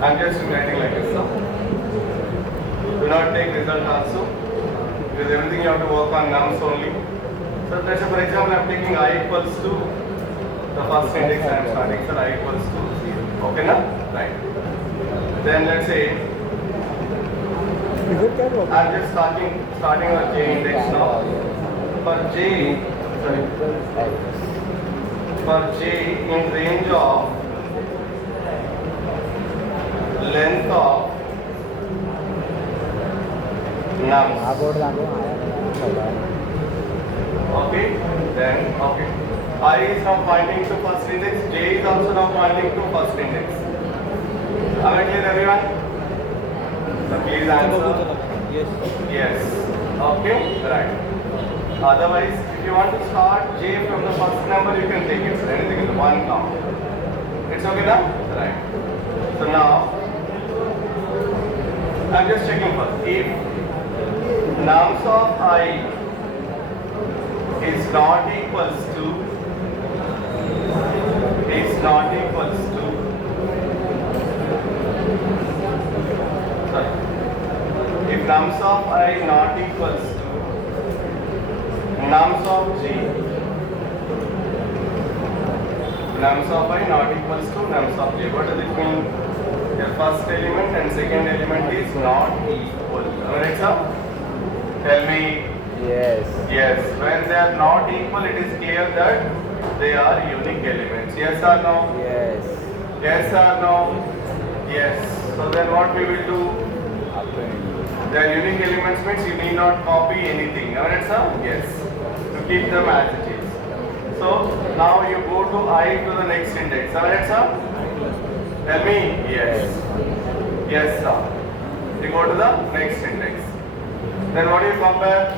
I'm just writing like this. So do not take result also, because everything you have to work on nums only. So let's say for example I'm taking I equals to the first index I am starting, so I equals to 0. Okay na? Right. Then let's say I'm just starting with J index now. For J, in range of length of nums. Okay, then okay. I is now pointing to first index, J is also now pointing to first index. Am I clear, everyone? So please answer. Yes. Okay, right. Otherwise, if you want to start J from the first number, you can take it. So anything in the one count. It's okay now? Right. So now, I'm just checking first. If nums of I is not equals to sorry, if nums of I not equals to nums of J, nums of I not equals to nums of J, what does it mean? The first element and second element is not equal. Alright, sir? Tell me. Yes. When they are not equal, it is clear that they are unique elements. Yes or no? Yes or no? Yes. So then what we will do? They are unique elements means you need not copy anything. Alright, sir? Yes. To keep them as it is. So now you go to I to the next index. Alright, sir? Tell me. Yes. Yes, sir. You go to the next index. Then what do you compare?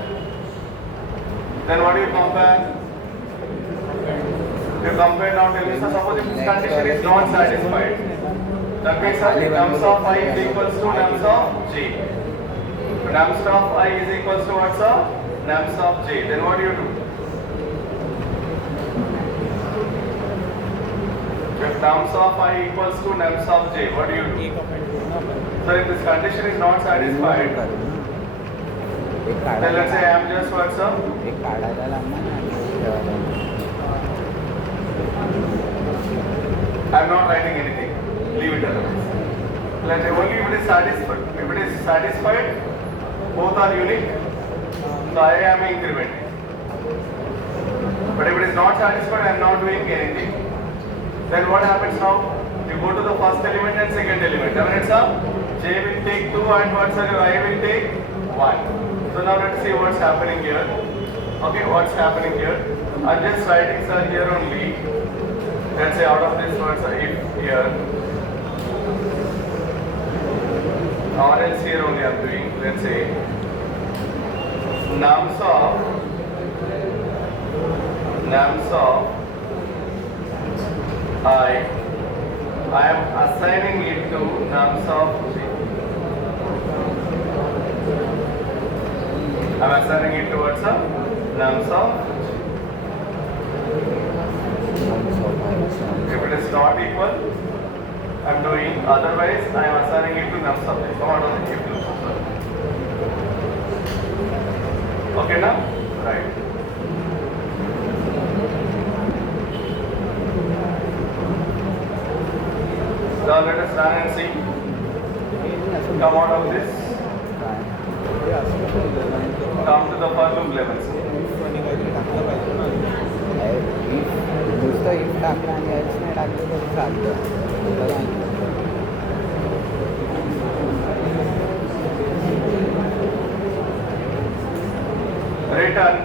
You compare now, tell me, so suppose if this condition is not satisfied, that means nums of I is equals to nums of J. Nums of I is equals to what, sir? Nums of J. Then what do you do? If nums of I equals to nums of J, what do you do? So if this condition is not satisfied, then let's say I am just what, sir? I am not writing anything. Leave it otherwise. Let's say only if it is satisfied. If it is satisfied, both are unique. So I am incrementing. But if it is not satisfied, I am not doing anything. Then what happens now? You go to the first element and second element. Alright, sir? J will take 2 and what, sir? I will take 1. So now let's see what's happening here. Okay, what's happening here? I'm just writing, sir, here only. Let's say out of this word, sir, if here, or else here only I'm doing. Let's say nums of I am assigning it to nums of J. I am assigning it towards a nums of J. If it is not equal, I am doing, otherwise I am assigning it to nums of J. Come on, if you okay now? Right. Now let us run and see. Come out of this. Come to the for loop levels. Return.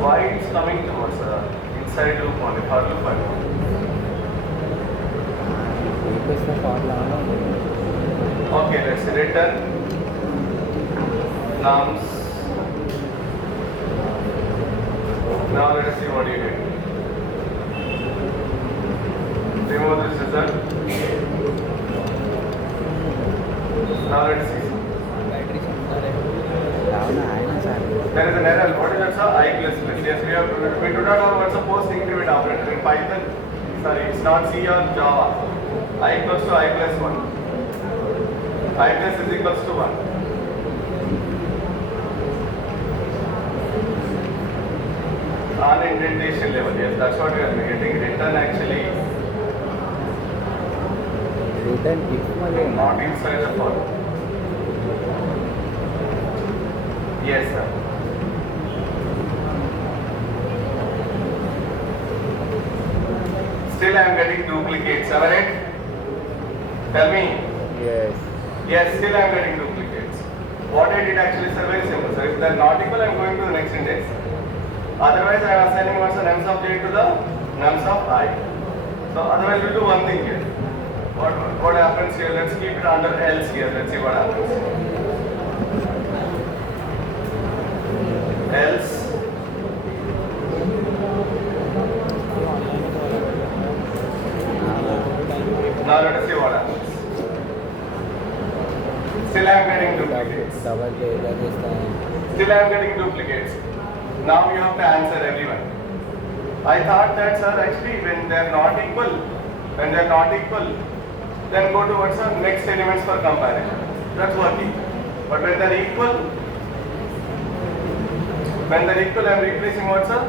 Why it's coming towards inside loop only, for loop only. Okay, let's return nums. Now let us see what you get. Remove this result. Now let us see. There is an error. What is that, sir? I plus plus. Yes, we do not have what's a post increment operator in Python. Sorry, it's not C or Java. I equals to I plus 1. I plus is equals to 1. On indentation level, yes, that's what we are getting. Written actually. Written if not inside the for. Yes, sir. Still I am getting duplicates. Am I right? Tell me. Yes. Yes, still I am getting duplicates. What I did actually is very simple. So if they are not equal, I am going to the next index. Otherwise, I am assigning what's the nums of j to the nums of I. So otherwise, we'll do one thing here. What happens here? Let's keep it under else here. Let's see what happens. Else. Now let us see what happens. Still I am getting duplicates. Still I am getting duplicates. Now you have to answer everyone. I thought that, sir, actually when they are not equal, then go towards the next elements for comparison. That's working. But when they are equal, I am replacing what's the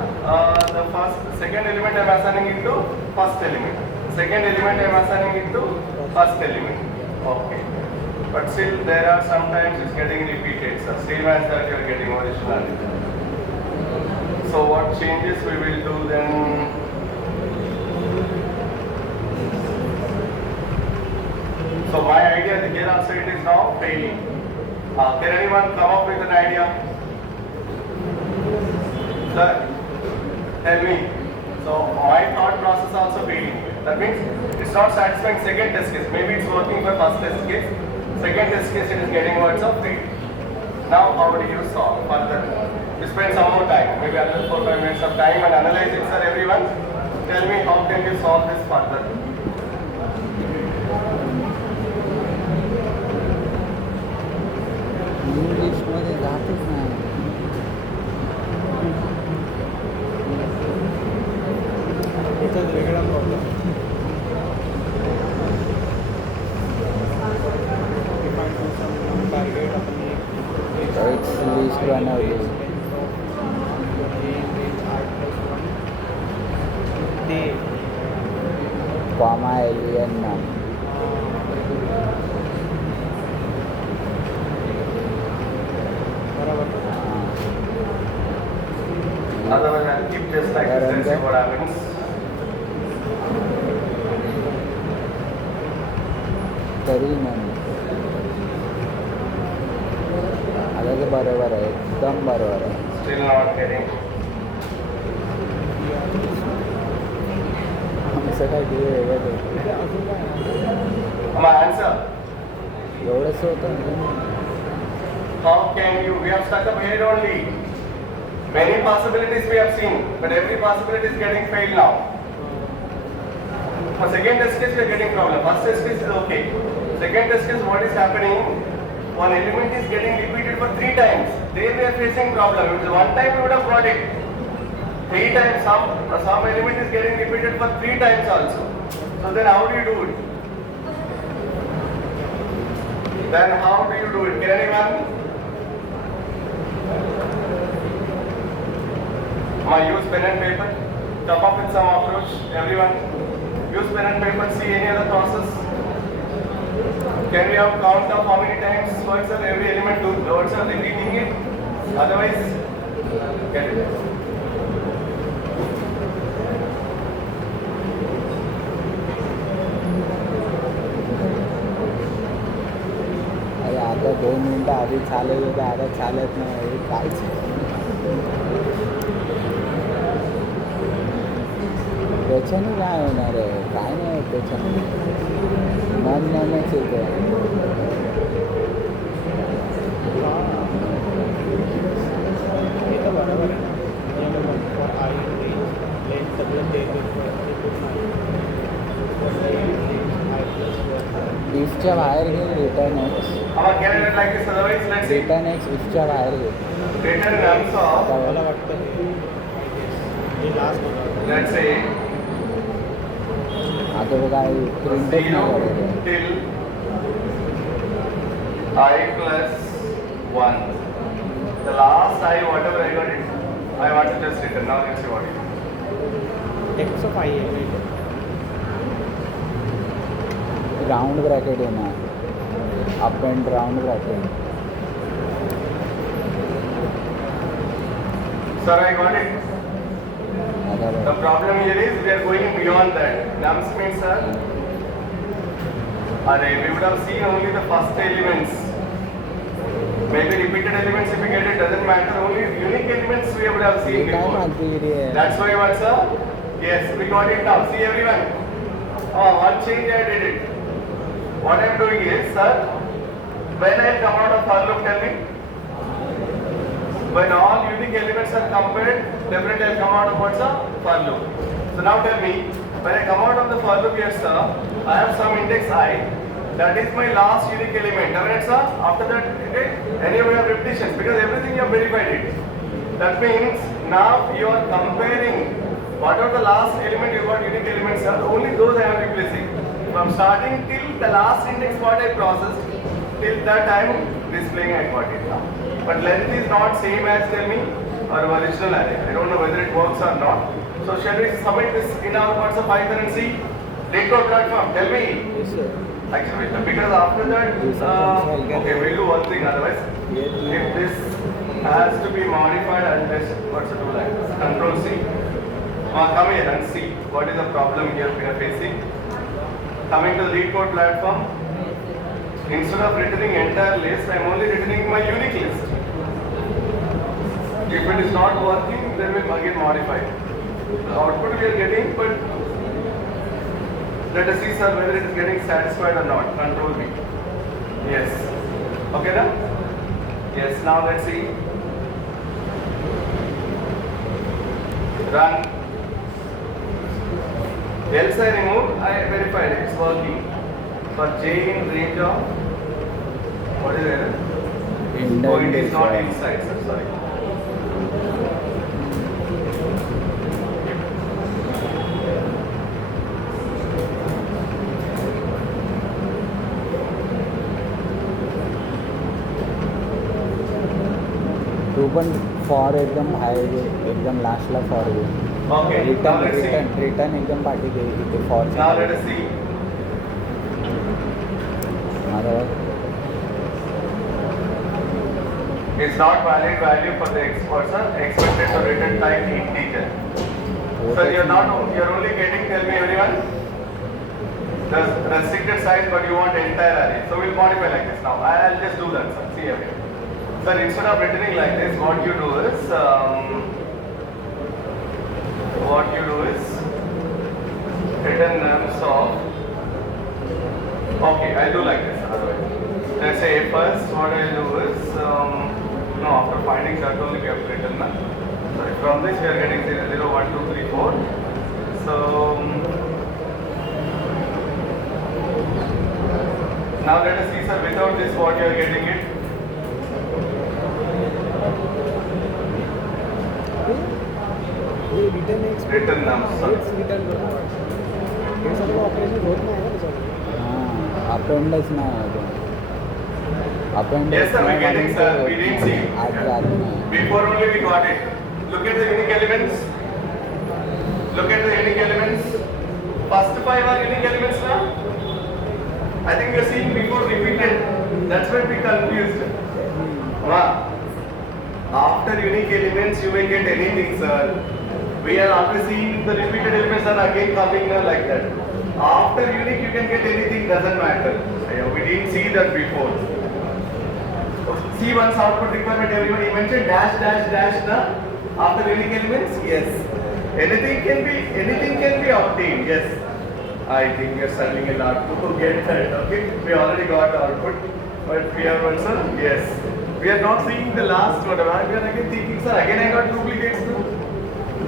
second element I am assigning into first element. Second element I am assigning into first element. Okay. But still there are sometimes it's getting repeated, sir. Same as that you are getting originally. So what changes we will do then? So my idea here also it is now failing. Can anyone come up with an idea? Sir, tell me. So my thought process also failing. That means it's not satisfying second test case. Maybe it's working for first test case. Second test case it is getting words of fail. Now how do you solve further? You spend some more time, maybe another 4-5 minutes of time and analyze it, sir, everyone. Tell me how can you solve this further? इंग्लिशमध्ये जातच नाही. याचाच वेगळा problem. List बनवली. Comma alien नाम. Otherwise, I'll keep just like this and see what happens. तरी नाही. आता ते बरोबर आहे, एकदम बरोबर आहे. Still not getting. आमचं काय ते वेगळं My answer. एवढंच होतं. How can you? We have stuck up here only. Many possibilities we have seen, but every possibility is getting failed now. For second test case, we are getting problem. First test case is okay. Second test case, what is happening? One element is getting repeated for 3 times. There we are facing problem. If it was one time, we would have got it. 3 times, some element is getting repeated for 3 times also. So then how do you do it? Then how do you do it? Can anyone? Use pen and paper, come up with some approach, everyone. Use pen and paper, see any other process. Can we have count of how many times words are every element do, words are repeating it? Otherwise, get it. अरे आता 2 मिनिटं आधी चालत होतं, आता चालत नाही. काहीच त्याच्याने काय होणार आहे? काय नाही होत त्याच्याने. मनच येतं. इफच्या बाहेर घेऊन रिटर्न आहे. Can I write like this? Otherwise, let's see. Return एक स्विचच्या बाहेर घे. Return nums of, मला वाटतं हे लास्ट होतं. let's say, आता बघा प्रिंटच 0 नाही करायचं. till I plus 1. The last I, whatever I got it, I want to just return. Now let's see what it is. X of i आहे राउंड ब्रॅकेट येणार. Up and round bracket. Sir, I got it. आता The बघ. problem here is we are going beyond that. Nums means, sir, we would have seen only the first elements. Maybe repeated elements, if we get it, doesn't matter. Only unique elements we would have हे seen काय before. माहिती रे? That's why what, sir? Yes, we got it now. See everyone. One change I did it. What I'm doing is, sir, when I come out of for loop, tell me. When all unique elements are compared, definitely I'll come out of what's a for loop. So now tell me, when I come out of the for loop here, sir, I have some index I. That is my last unique element. Alright, sir? After that, okay, any way of repetitions, because everything you have verified it. That means now you are comparing what are the last element you got unique elements, sir. Only those I am replacing. From starting till the last index what I processed, till that I am displaying I got it now. But length is not same as, tell me, our original array. I don't know whether it works or not. So shall we submit this in our parts of Python and see? Leetcode platform, tell me. Yes, sir. Actually, because after that, okay, we'll do one thing otherwise. If this has to be modified, I'll just, what's the do like? Control C. Come here and see what is the problem here we are facing. Coming to the Leetcode platform, instead of returning entire list, I'm only returning my unique list. If it is not working, then we'll again modify it. The output we are getting, but let us see, sir, whether it is getting satisfied or not. Control B. Yes. Okay, now? Yes, now let's see. Run. Else I remove, I verified it's working. For J in range of, what is it? Oh, it is not inside, sir, sorry. तू पण for एकदम बाहेर एकदम लास्टला for घे. Okay, now return let's see. Return return एकदम पाठी घे इथे for. Now let us see. It's not valid value for the person expected to return type integer. So you're only getting, tell me everyone, the restricted size, but you want entire array. So we'll modify like this now. I'll just do that, sir. See everyone. Sir, instead of returning like this, what you do is return nums of. Okay, I'll do like this. Otherwise, let's say first, what I'll do is no. After finding that only we have to return that. Sorry, from this we are getting 0, 0, 1, 2, 3, 4. So now let us see, sir. Without this, what you are getting it. Return nums. हे सगळं operation होत नाही ना त्याच्यामध्ये. हां अपेंडच नाही अजून. Append Yes, sir, we're getting, sir. We didn't see. आज झालं नाही. Before only we got it. Look at the unique elements. Look at the unique elements. First 5 are unique elements now. I think we are seeing before repeated. That's why we confused. Wow. After unique elements, you may get anything, sir. We are always seeing the repeated elements are again coming like that. After unique, you can get anything, doesn't matter. We didn't see that before. See once output requirement, everybody mentioned dash, dash, dash, na? After unique elements, yes. Anything can be obtained, yes. I think you're studying a lot to get that, okay? We already got the output, but we are also, yes. We are not seeing the last one. We are again thinking, sir, again I got duplicates too.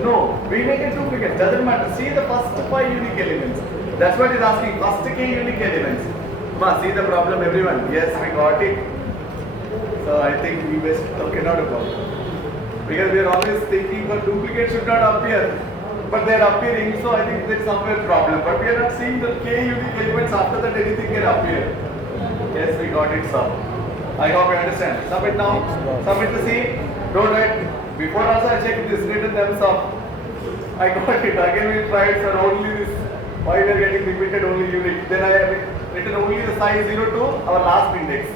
No, we may get duplicates, doesn't matter. See the first 5 unique elements. That's what it's asking, first k unique elements. See the problem, everyone. Yes, we got it. So I think we best talk it out about it. Because we are always thinking that duplicates should not appear. But they are appearing, so I think there's somewhere problem. But we are not seeing the k unique elements after that anything can appear. Yes, we got it, sir. I hope you understand. Submit now. Submit the same. Don't write. Before also I checked this written themselves. I got it. Again we tried, sir, only this. Why we are getting repeated only unique. Then I have written only the size 0 to our last index.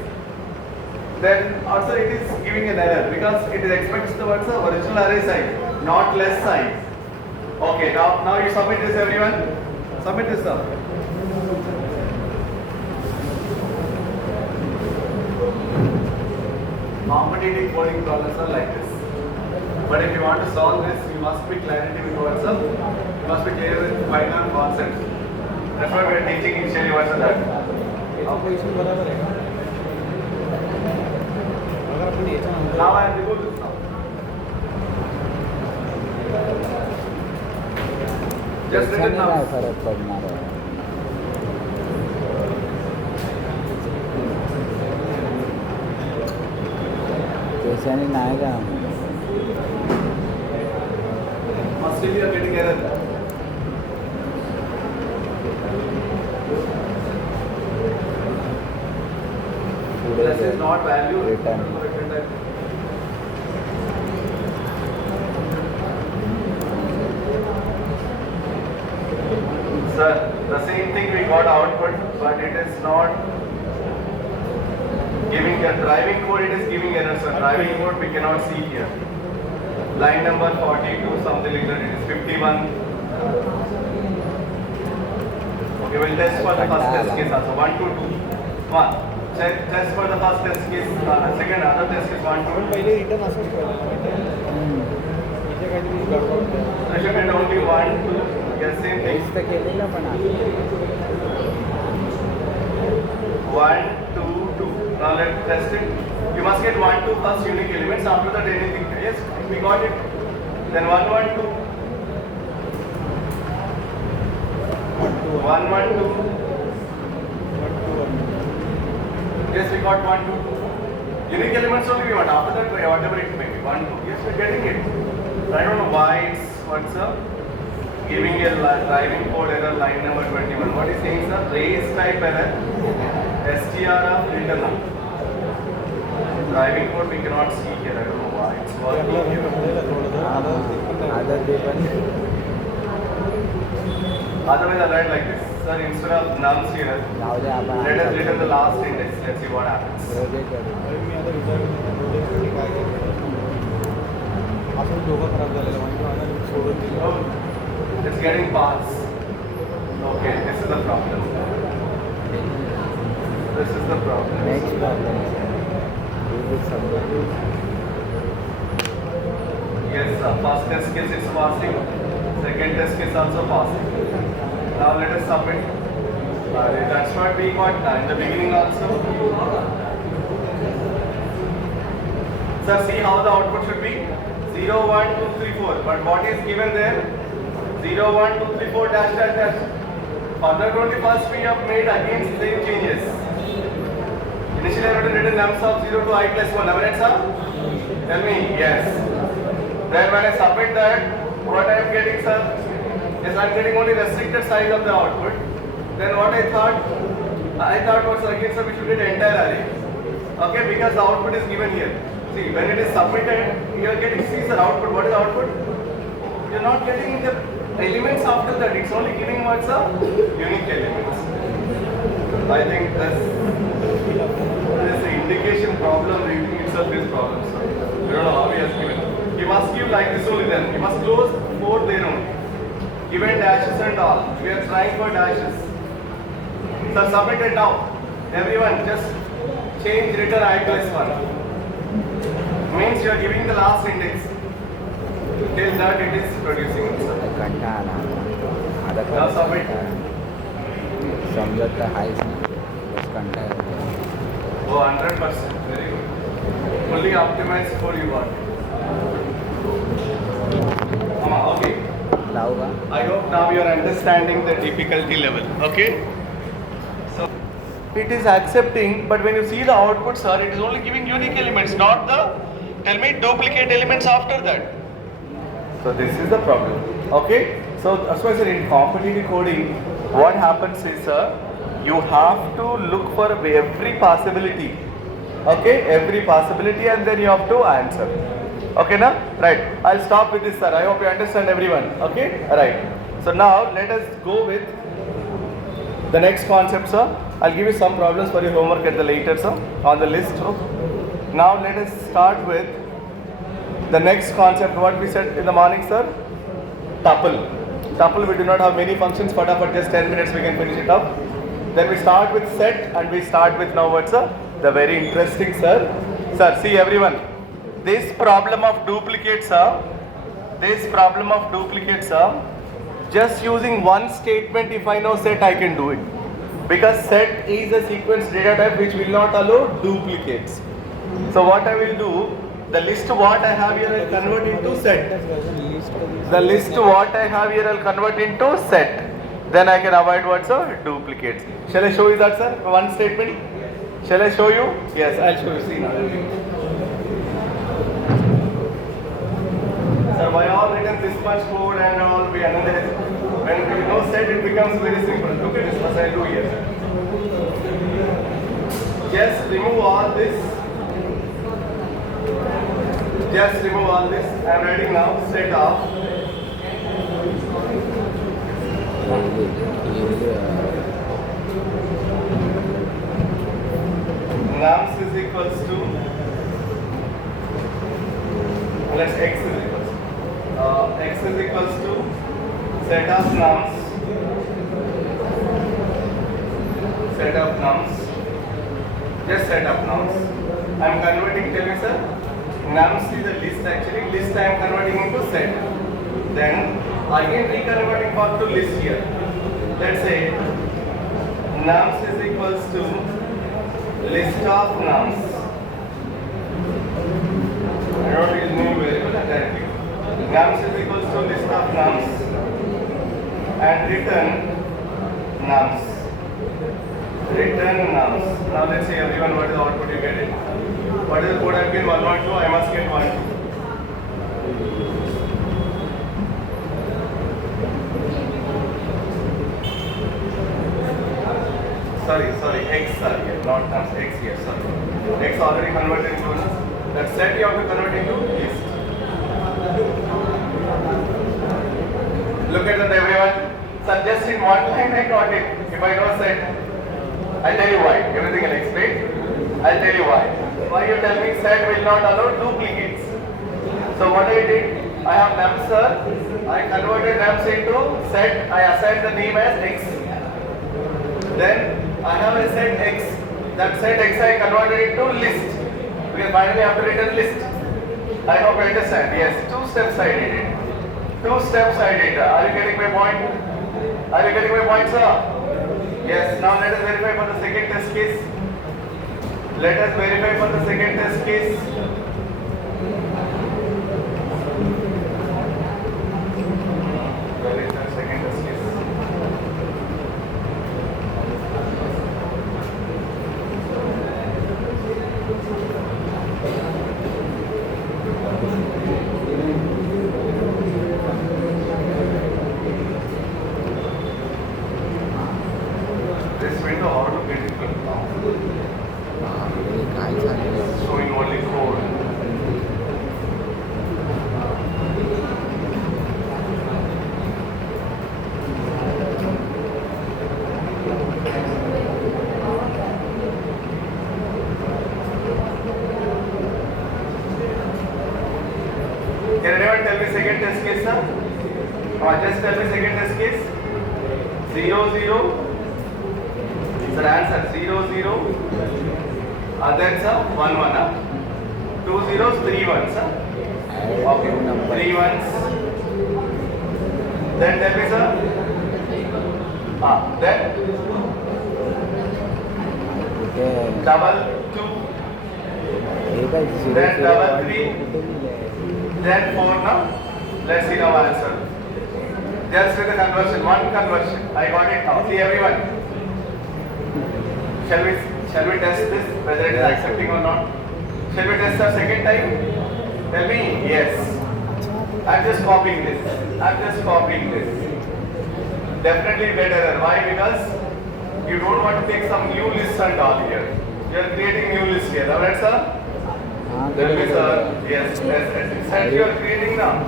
Then also it is giving an error because it is expects the what's the original array size, not less size. Okay, now you submit this, everyone. Submit this now. Competitive coding problems are like this. But if you want to solve this, you must be clarity with what's up. You must be clear with Python concepts. That's why we are teaching initially what's that. Position बराबर है अगर अपन ये चाहते Now I have to go this now. Just त्याच्याने written काय now. फरक पडणार आहे त्याच्याने नाही का Still you are getting error. This is not value. Return. Sir, the same thing we got output, but it is not giving the driving code. It is giving error, sir. Driving code we cannot see here. Line number 42, something like that. It is 51. Okay, we'll test for the first test case also. 1 to 2. 1. Check test for the first test case. Second, other test is 1 to 2. पहिले return असंच ठेवलं इथे काहीतरी गडबड I should get only 1, 2. Yes, same thing. तेच तर केलेलं पण आहे 1, 2, 2. Now let's test it. You must get 1, 2 plus unique elements. After that, anything. Yes, we got it. Then 1, 1, 2. 1, 1, 2. Yes, we got 1, 2, 2. Unique elements only we want. After that, whatever it may be. 1, 2. Yes, we're getting it. I don't know why it's what's up. Giving a driving code error line number 21. What is saying, sir? Raise type error. STR of return. Driving code we cannot see here. I don't know why it's working here. आता ते पण Otherwise, I'll write like this. Sir, instead of nums here, जाऊ दे आपण let us return the last index. Let's see what happens. Project करू अरे मी आता विचार प्रोजेक्टसाठी काय केलं असं डोकं खराब झालेलं म्हणजे मला सोडून दिलं Oh, it's getting pass. Okay, this is the problem. This is the problem. Next problem Yes, first test case is passing. Second test case also passing. Now let us submit. That's what we got in the beginning also. Sir, see how the output should be 0, 1, 2, 3, 4. But what is given there? 0, 1, 2, 3, 4 dash dash dash. Further 21st we have made again same changes. Initially I have written nums of 0 to I plus 1. Am I right, sir? Tell me, yes. Then when I submit that, what I am getting, sir? Is I am getting only restricted size of the output. Then what I thought was again, sir, we should get entire array. Okay, because the output is given here. See, when it is submitted, you are getting, see, sir, output. What is output? You are not getting the elements after that. It's only giving what's up? Unique elements. I think that's the indication problem. Reading itself is problem, sir. I don't know how he has given. You must give like this only then. You must close 4 there only. Given dashes and all. We are trying for dashes. Sir, submit it now. Everyone, just change return I plus 1. Means you are giving the last index. Till that it is producing itself. कंटाळा आला आता Now submit. समजत तर आहेच नाही बस कंटाळा Oh, 100%. Very good. Fully optimized for you got. Okay. लावू का I hope now you are understanding the difficulty level. Okay. So it is accepting, but when you see the output, sir, it is only giving unique elements, not the, tell me, duplicate elements after that. So this is the problem. Okay? So that's why I said in competitive coding, what happens is, you have to look for every possibility. Okay? Every possibility, and then you have to answer. Okay, now? Right. I'll stop with this, sir. I hope you understand everyone. Okay? Right. So now let us go with the next concept, sir. I'll give you some problems for your homework at the later, sir, on the list. Now let us start with the next concept. What we said in the morning, sir? Tuple. Tuple, we do not have many functions, but for just 10 minutes we can finish it up. Then we start with set, and we start with now what, sir? The very interesting, sir. Sir, see everyone. This problem of duplicates, sir. This problem of duplicates, sir. Just using one statement, if I know set, I can do it. Because set is a sequence data type which will not allow duplicates. So what I will do, the list what I have here, I'll convert into set. The list what I have here, I'll convert into set. Then I can avoid what, sir? Duplicates. Shall I show you that, sir? One statement. Shall I show you? Yes, I'll show you. See now. Sir, why all written this much code and all we analyze? When we know set, it becomes very simple. Look at this, what I do here. Just remove all this. Just remove all this. I am writing now set of nums is equals to, let's x is equals to, x is equals to set of nums, just set of nums. I am converting, tell me, sir. Nums is a list actually, list I am converting into set. Then again reconverting back to list here. Let's say nums is equals to list of nums. I don't use new variable directly. Nums is equals to list of nums and return nums. Return nums. Now let's see everyone what is the output you get it. What is the code I get 112? I must get 1. Sorry, x are here, not nums, x here, sorry. X already converted into nums. That set you have to convert into list. Look at that everyone. So just in one line I got it. If I know set, I'll tell you why. Everything I'll explain. I'll tell you why. Why you tell me set will not allow duplicates. So what I did, I have nums, sir. I converted nums into set. I assigned the name as x. Then I have a set x. That set x I converted into list. Because finally I have to return list. I hope you understand. Yes, 2 steps I did it. 2 steps I did. Are you getting my point? Are you getting my point, sir? Yes. Now let us verify for the second test case. Let us verify for the second test case. Where is the second test case? This window, how to get it now? Showing only code. Can anyone tell me second test case, sir? Just tell me second test case. 0, 0. Sir, answer 0, 0. Then sir, 1, 1. 2 zeros, 3 ones, sir. Okay, 3 ones. Then tell me, sir. Then double 2. Then double 3. Then 4 now. Let's see now answer. Just with the conversion, one conversion. I got it now. See everyone. Shall we test this whether it is accepting or not? Shall we test the second time? Tell me yes. I'm just copying this. Definitely get error. Why? Because you don't want to take some new list and all here. You are creating new list here. Alright, sir? Tell me, sir. Yes. Instead you are creating now.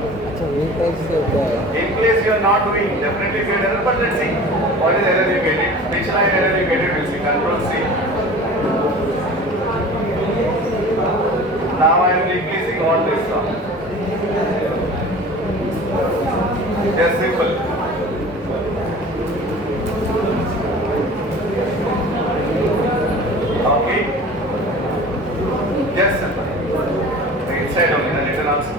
In place you are not doing. Definitely get error. But let's see what is error you get it. Which line error you get it? We'll see. Control C. Now I am replacing all this now. Just simple. Okay. Just simple. Inside only the written also.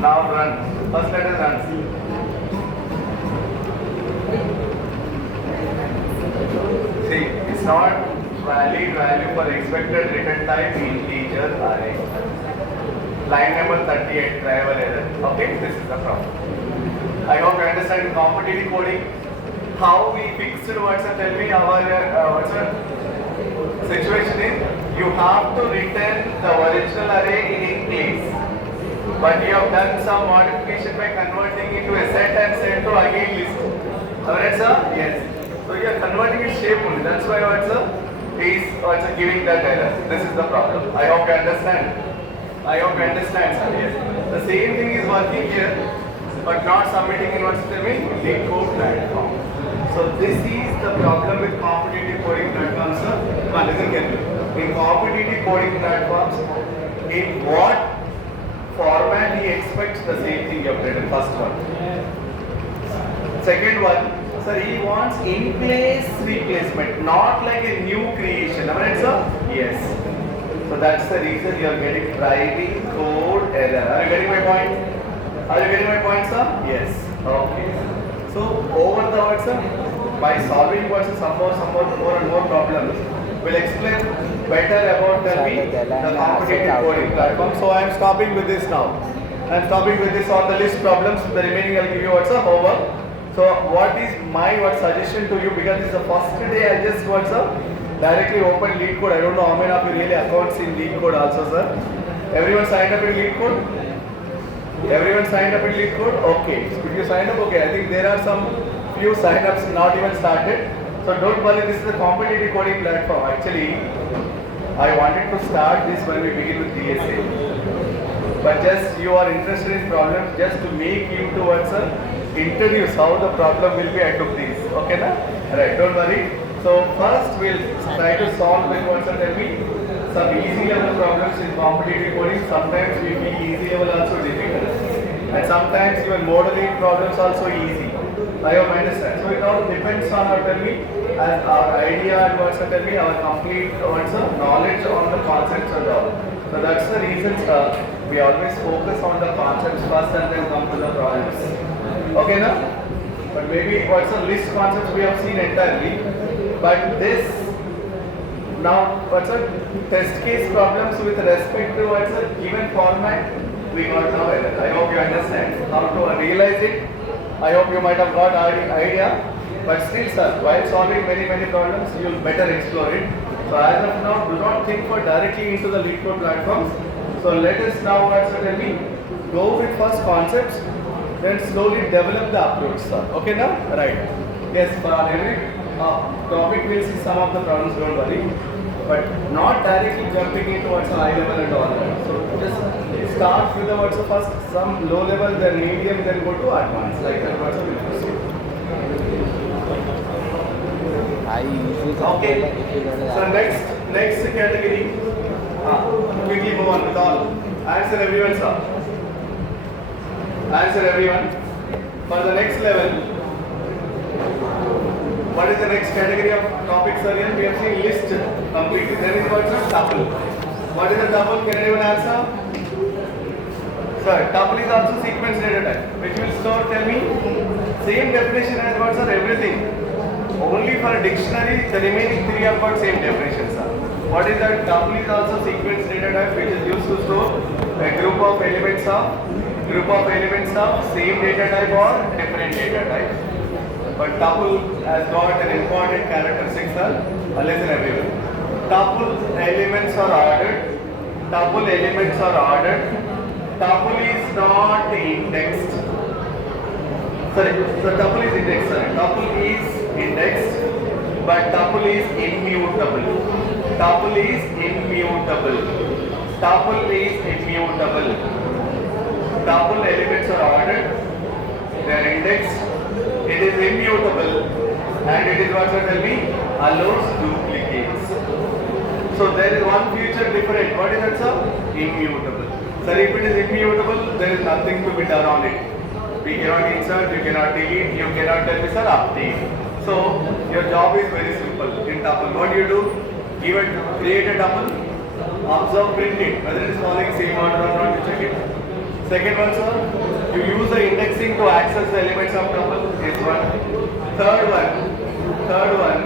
Now run. First let us run. See, it's not valid value for expected return type integer array. Line number 38, driver error. Okay, this is the problem. I hope you understand competitive coding. How we fixed what's a tell me our what's a situation is you have to return the original array in place. But you have done some modification by converting it to a set and set to again list. Alright, sir? Yes. So you are converting its shape only. That's why what's a giving that error. This is the problem. I hope you understand. Sir. Yes. The same thing is working here, but not submitting in what's the lead code platform. So this is the problem with competitive coding platforms, sir. Now listen carefully. In competitive coding platforms, in what format he expects the same thing you have written. First one. Second one, sir, he wants in place replacement, not like a new creation. Am I right, sir? Yes. So that's the reason you are getting driving code error. Are you getting my point? Sir? Yes. Okay. So over the words, sir, by solving some more and more problems, we'll explain better about the competitive coding platform. So I am stopping with this now. I am stopping with this on the list problems. The remaining I'll give you what's a homework. So what is my suggestion to you, because this is the first day I just directly open lead code. I don't know how many of you really accounts in lead code also, sir. Everyone signed up in lead code? Okay. If you signed up, okay. I think there are some few sign-ups not even started. So don't worry, this is the competitive coding platform. Actually, I wanted to start this when we begin with DSA. But just you are interested in problems, just to make you towards introduce how the problem will be, I took this. Okay, na? Right, don't worry. So first we'll try to solve with some easy level problems in competitive coding. Sometimes we feel easy level also difficult. And sometimes even modeling problems also easy. I hope I understand. So it all depends on our idea and our complete knowledge on the concepts and all. So that's the reason we always focus on the concepts first and then come to the problems. Okay, now? But maybe list concepts we have seen entirely. But this now test case problems with respect to given format, we got now error. I hope you understand how to realize it. I hope you might have got idea. But still, sir, while solving many problems, you'll better explore it. So as of now, do not think for directly into the lead code platforms. So let us now go with first concepts, then slowly develop the approach, sir. Okay now? Right. Yes, for every topic we'll see some of the problems, don't worry. But not directly jumping into high level and all that. So just start with the first some low level, then medium, then go to advanced. Like that we'll proceed. Okay. So next category. Quickly move on with all. Answer everyone, sir. Answer everyone. For the next level, what is the next category of topics again? We have seen list completely. Then is what's a tuple. What is a tuple? Can anyone answer? Sir, tuple is also sequence data type, which will store, tell me, same definition as what's everything. Only for a dictionary, the remaining three have got same definition, sir. What is that? Tuple is also sequence data type, which is used to store a group of elements of same data type or different data type. But tuple has got an important characteristic, sir. Listen everyone. Tuple elements are ordered. Tuple elements are ordered. Tuple is not indexed. Sorry, so tuple is indexed. Sorry, tuple is indexed, but tuple is immutable. Tuple is immutable. Tuple is immutable. Tuple elements are ordered. They are indexed. It is immutable, and it is what will be allows duplicates. So there is one feature different. What is that, sir? Immutable. Sir, if it is immutable, there is nothing to be done on it. We cannot insert, you cannot delete, you cannot tell me, sir, update. So your job is very simple in tuple. What do? Create a tuple, observe, print it, whether it is following same order or not, you check it. Second one, sir, you use the indexing to access the elements of tuple. Is one. Third one,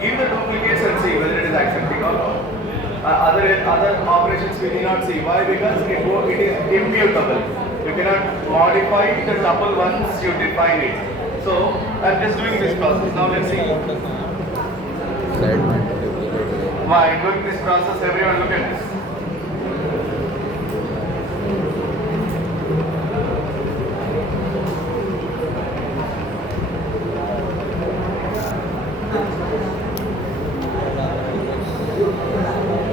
give the duplicates and see whether it is accepting or not. Other operations we need not see. Why? Because it is immutable. You cannot modify the tuple once you define it. So I'm just doing this process. Now let's see. Why I'm doing this process? Everyone look at this.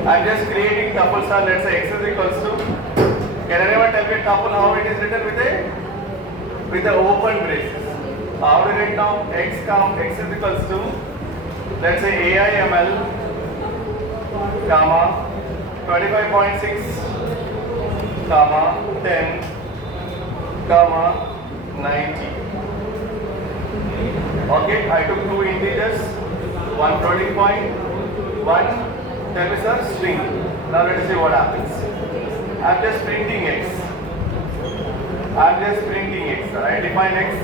I'm just creating tuples. Let's say x is equals to. Can anyone tell me tuple how it is written with the open braces? How to write now? X is equals to, let's say AIML, comma 25.6, comma 10, comma 90. Okay, I took two integers, one floating point, one. Tell me, sir, string. Now let us see what happens. I'm just printing x. Sir. I define x.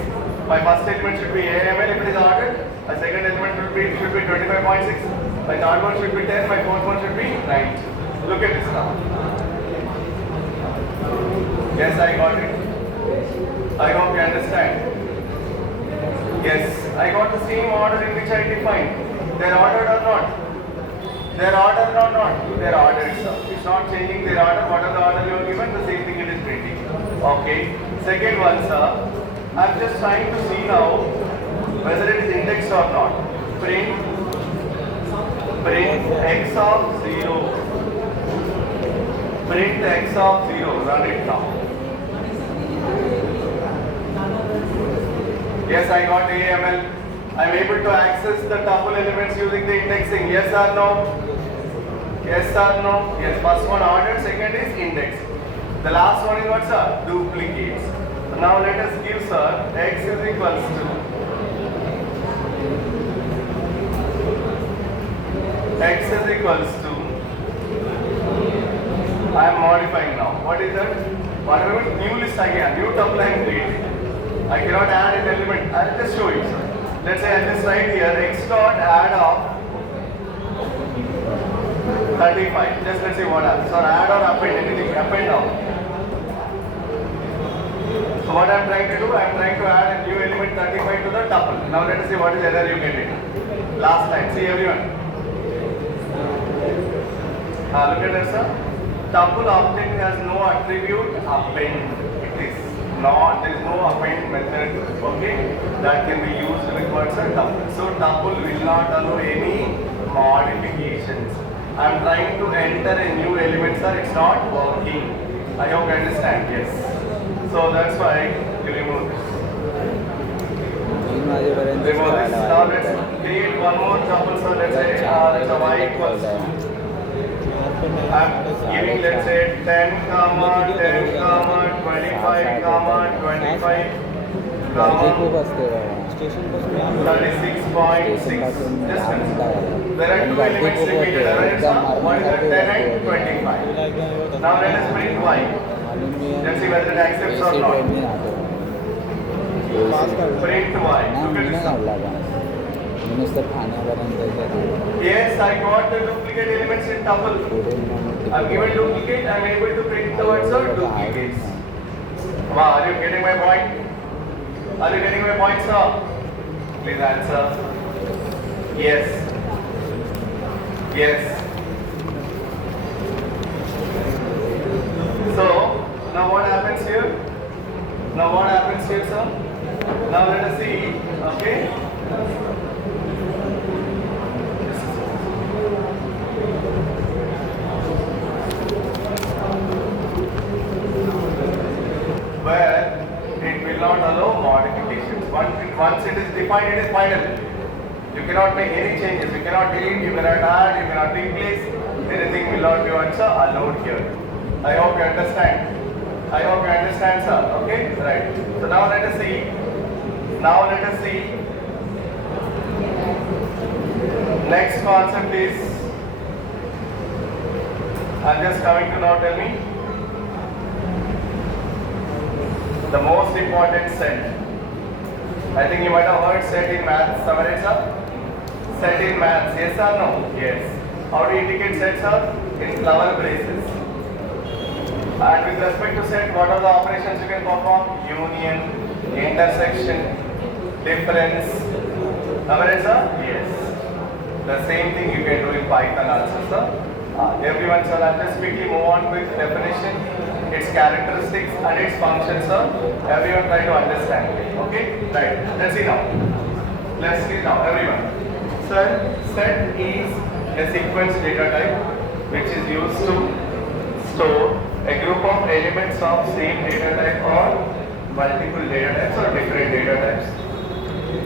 My first element should be AML if it is ordered. My second element should be 25.6. My third one should be 10. My fourth one should be 9. Look at this now. Yes, I got it. I hope you understand. Yes, I got the same order in which I defined. They're ordered or not? They're ordered or not? They're ordered, sir. It's not changing their order. Whatever the order you are given, the same thing it is printing. Okay. Second one, sir. I'm just trying to see now whether it is indexed or not. Print x of 0. Print x of 0. Run it now. Yes, I got AML. I'm able to access the tuple elements using the indexing. Yes or no? Yes or no? Yes, first one ordered, second is indexed. The last one is what, sir? Duplicates. So now let us give, sir, x is equals to I am modifying now. What is that? Whatever new list again, new tuple I am creating. I cannot add an element. I'll just show you, sir. Let's say I just write here x dot add of 35. Just let's see what happens. Or add or append anything. Append now. So what I am trying to do, I am trying to add a new element 35 to the tuple. Now let us see what is error you get it. Last line. See everyone. Look at this, sir. Tuple object has no attribute append. It is not. There is no append method. Okay, that can be used with words and tuple. So tuple will not allow any modifications. I am trying to enter a new element, sir. It's not working. I hope you understand. Yes. So that's why you remove this. Remove this. Now let's create one more tuple, sir. Let's say let's y equals to. I'm giving, let's say 10 comma 10 comma 25 comma 25 comma 36.6. Just there are two elements repeated. One is 10 and 25. Now let us print y. Let's see whether it accepts or not. Print y. Look at this. Yes, I got the duplicate elements in tuple. I'm given duplicate, I'm able to print the words or duplicates. Wow, are you getting my point? Are you getting my point, sir? Please answer. Yes. Yes. So, now what happens here? Now what happens here, sir? Now let us see, okay? Where it will not allow modifications. Once it is defined, it is final. You cannot make any changes. You cannot delete, you cannot add, you cannot replace. Anything will not be also allowed here. I hope you understand. I hope you understand, sir. Okay? Right. So now let us see. Now let us see. Next concept is, I'm just coming to now tell me. The most important set. I think you might have heard set in maths. Somewhere, sir? Set in maths. Yes or no? Yes. How do you indicate set, sir? In flower braces. And with respect to set, what are the operations you can perform? Union, intersection, difference. Somewhere, sir? Yes. The same thing you can do in Python also, sir. Everyone, sir, I'll just quickly move on with definition, its characteristics and its functions, sir. Everyone try to understand. Okay? Right. Let's see now. Let's see now, everyone. Sir, set is a sequence data type which is used to store a group of elements of same data type or multiple data types or different data types.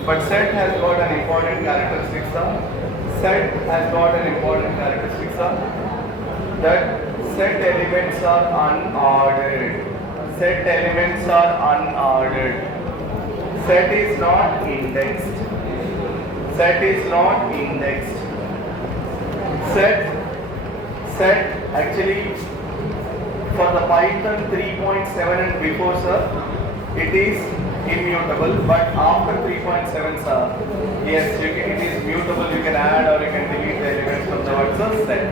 But set has got an important characteristic, sir. Set has got an important characteristic, sir, that set elements are unordered. Set elements are unordered. Set is not indexed. Set is not indexed. Set actually for the Python 3.7 and before, sir, it is immutable, but after 3.7, sir, yes, it is mutable. You can add or you can delete the elements from the word, sir, set.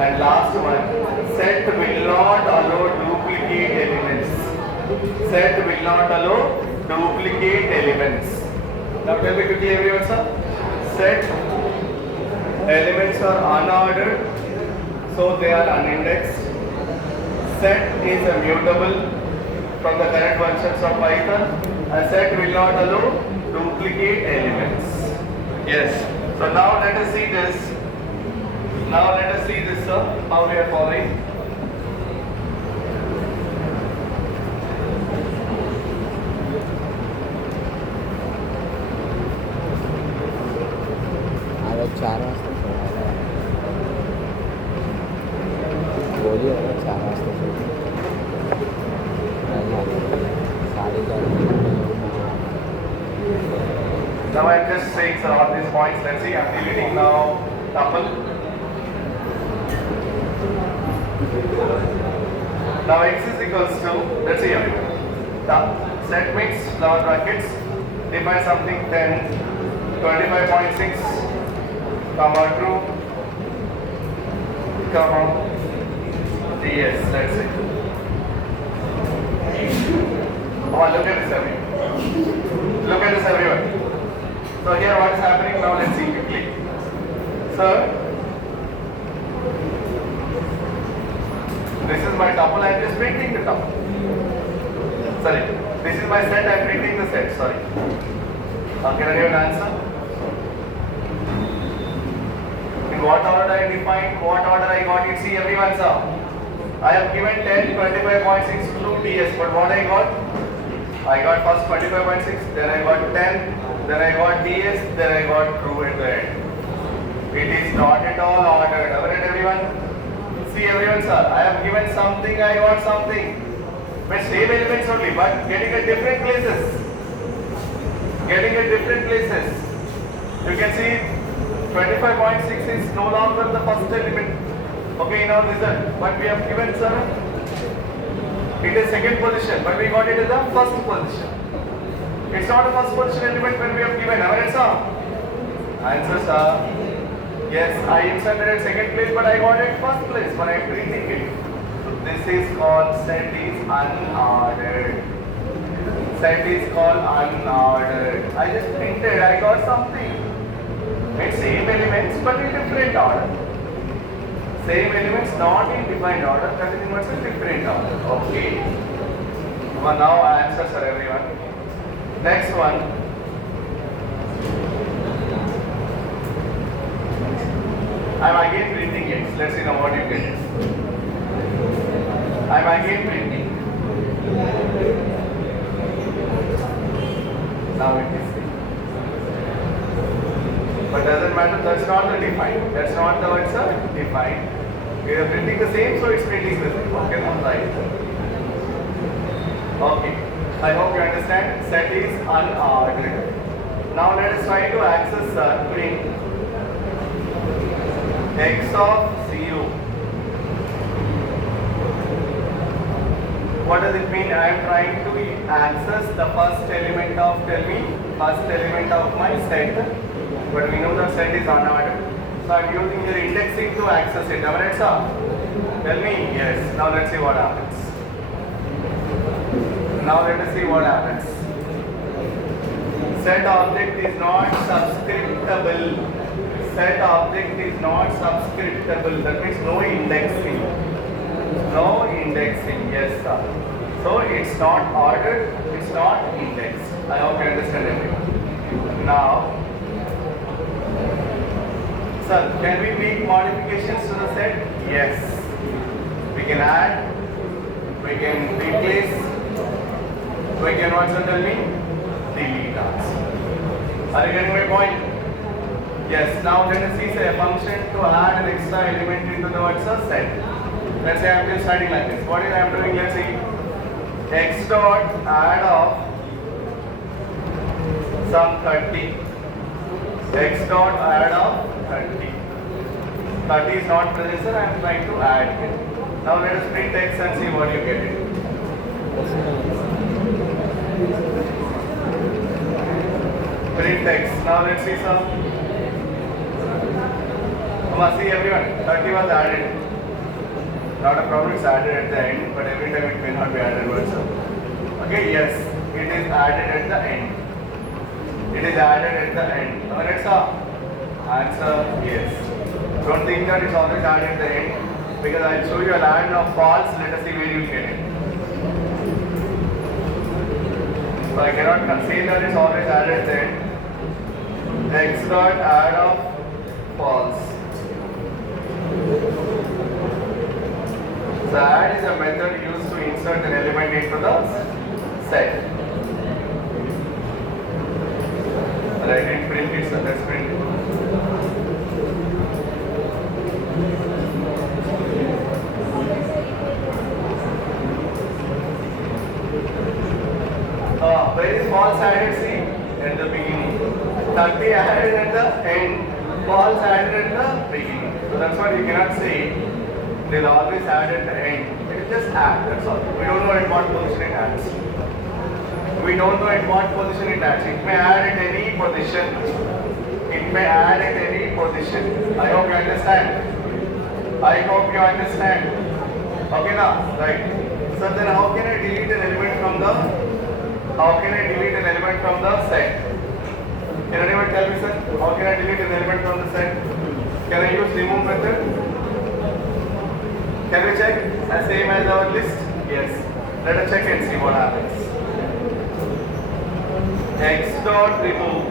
And last one, set will not allow duplicate elements. Set will not allow duplicate elements. Now tell me quickly, everyone, sir. Set elements are unordered, so they are unindexed. Set is immutable from the current versions of Python, and set will not allow duplicate elements. Yes. So now let us see this. Now let us see this, sir, how we are following. आता 4 वाजता सोडायला बोली आता 4 वाजता सोडली 4:30. Now I'm just saying, sir, all these points. Let's see, I'm deleting now tuple. Now x is equals to, let's see everyone. The set means flower brackets, define something, then 25.6, comma true, comma ds, let's see. Come on, look at this everyone. Look at this everyone. So here what is happening now, let's see quickly. Sir, this is my tuple, I am just printing the tuple. Sorry, this is my set, I am printing the set, sorry. Can anyone answer? In what order I defined, what order I got it? See everyone, sir. I have given 10, 25.6 through ds, but what I got? I got first 25.6, then I got 10, then I got ds, then I got true at the end. It is not at all ordered. Alright everyone? See everyone, sir, I have given something, I got something. But same elements only, but getting at different places. Getting at different places. You can see 25.6 is no longer the first element. Okay, in our result. But we have given, sir, it is second position, but we got it as the first position. It's not a first position element when we have given. Alright, sir? Answer, sir. Yes, I inserted at second place, but I got it first place when I am treating it. So this is called set is unordered. Set is called unordered. I just printed, I got something. It's same elements but in different order. Same elements not in defined order, that is in what's a different order. Okay. Well, now answers for everyone. Next one. I'm again printing it. Let's see now what you get. I'm again printing. Now it is. But doesn't matter, that's not the defined. That's not the what's defined. We are printing the same, so it's printing the same. Okay, now right. Okay. I hope you understand. Set is unordered. Now let us try to access print x of 0. What does it mean? I am trying to access the first element of, tell me, first element of my set. But we know the set is unordered. So I am using your indexing to access it. Am I right, sir? Tell me, yes. Now let's see what happens. Now let us see what happens. Set object is not subscriptable. Set object is not subscriptable. That means no indexing. No indexing. Yes, sir. So it's not ordered. It's not indexed. I hope you understand everything. Now, sir, can we make modifications to the set? Yes. We can add. We can replace. We can also tell me delete also. Are you getting my point? Yes. Now let us see say a function to add an extra element into the what's a set. Let's say I'm just starting like this. What is I'm doing? Let's see x dot add of some 30. X dot add of 30. 30 is not present, sir. I am trying to add it. Now let us print x and see what you get it. Print x. Now let's see some. See everyone, 30 was added. Not a problem, it's added at the end, but every time it may not be added also. Okay, yes, it is added at the end. It is added at the end. Now let's answer yes. Don't think that it's always added at the end, because I'll show you a line of false. Let us see where you get it. So I cannot say that it's always added at the end. X dot add of false. So add is a method used to insert an element into the set. I didn't print it, so let's print it. Where is false added? See, at the beginning. 30 added at the end, false added at the beginning. So that's what you cannot say. They'll always add at the end. It is just add, that's all. We don't know at what position it adds. We don't know at what position it adds. It may add at any position. It may add at any position. I hope you understand. I hope you understand. Okay now, right. So then how can I delete an element from the set? Can anyone tell me, sir? How can I delete an element from the set? Can I use remove method? Can we check? Same as our list? Yes. Let us check and see what happens. X dot remove.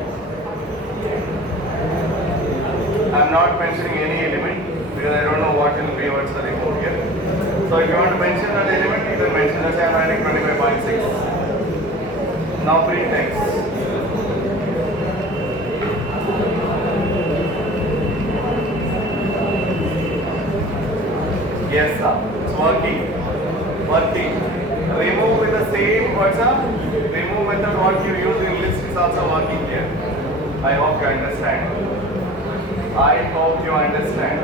I am not mentioning any element because I don't know what will be what's the remove here. So if you want to mention that element, either mention. Let's say I am writing 25.6. Now print X. Yes, sir. It's working. Remove with the same what's up? Remove method what you use in list is also working here. I hope you understand.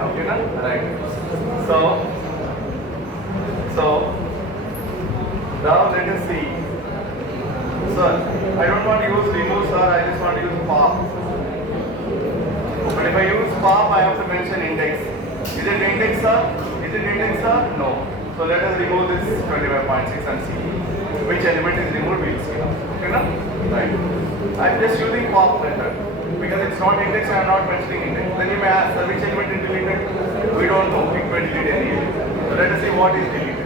Okay, na? Right. So now let us see. Sir, I don't want to use remove, sir. I just want to use pop. But if I use pop, I have to mention index. Is it index, sir? No. So let us remove this 25.6 and see which element is removed. We'll see now. Okay, na? Right. I'm just using pop method. Because it's not indexed, I am not mentioning index. Then you may ask, sir, which element is deleted? We don't know. It may delete any element. So let us see what is deleted.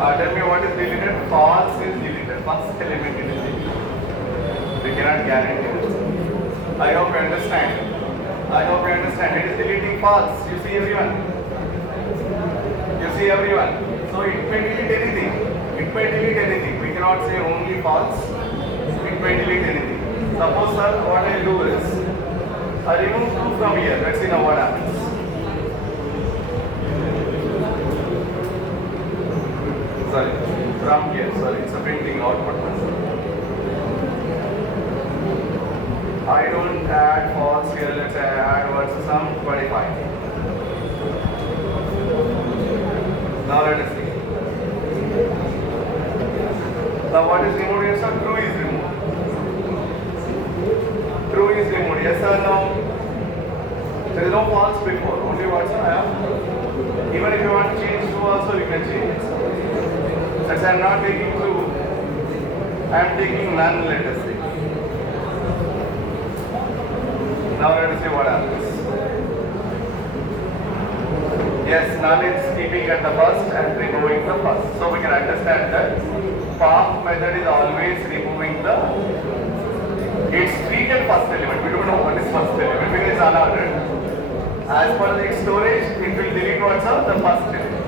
Tell me what is deleted. False is deleted. First element is deleted. We cannot guarantee it. I hope you understand. I hope you understand. It is deleting false. You see everyone. You see everyone. So it may delete anything. It may delete anything. We cannot say only false. It may delete anything. Suppose, sir, what I do is I remove 2 from here. Let's see now what happens. Sorry, from here. Sorry, it's a printing output. I don't add false here. Let's say I add what's some 25. Now let us see. Now what is removed here, sir? True is removed. True is removed. Yes or no? There is no false before. Only what, sir? I have. Even if you want to change true also, you can change it. Since I am not taking true, I am taking none, let us see. Now let us see what happens. Yes, none is keeping at the first and removing the first. So we can understand that PAF method is always removing the, it's treated first element. We don't know what is first element because it's unordered. As per the storage, it will delete what's up? The first element.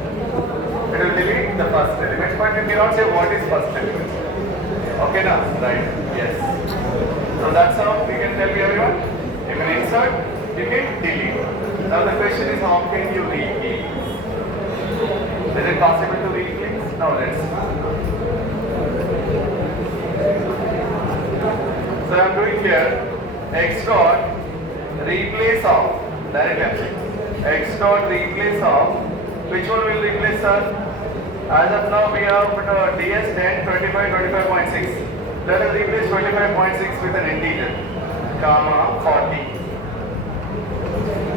It will delete the first element, but you cannot say what is first element. Okay now? Right. Yes. So that's how we can tell you everyone. You can insert, you can delete. Now the question is how can you replace? Is it possible to replace? Now let's see. So I am doing here x dot replace of directly. X dot replace of, which one will replace, sir? As of now we have DS 10, 25, 25.6. Let us replace 25.6 with an integer, comma 40.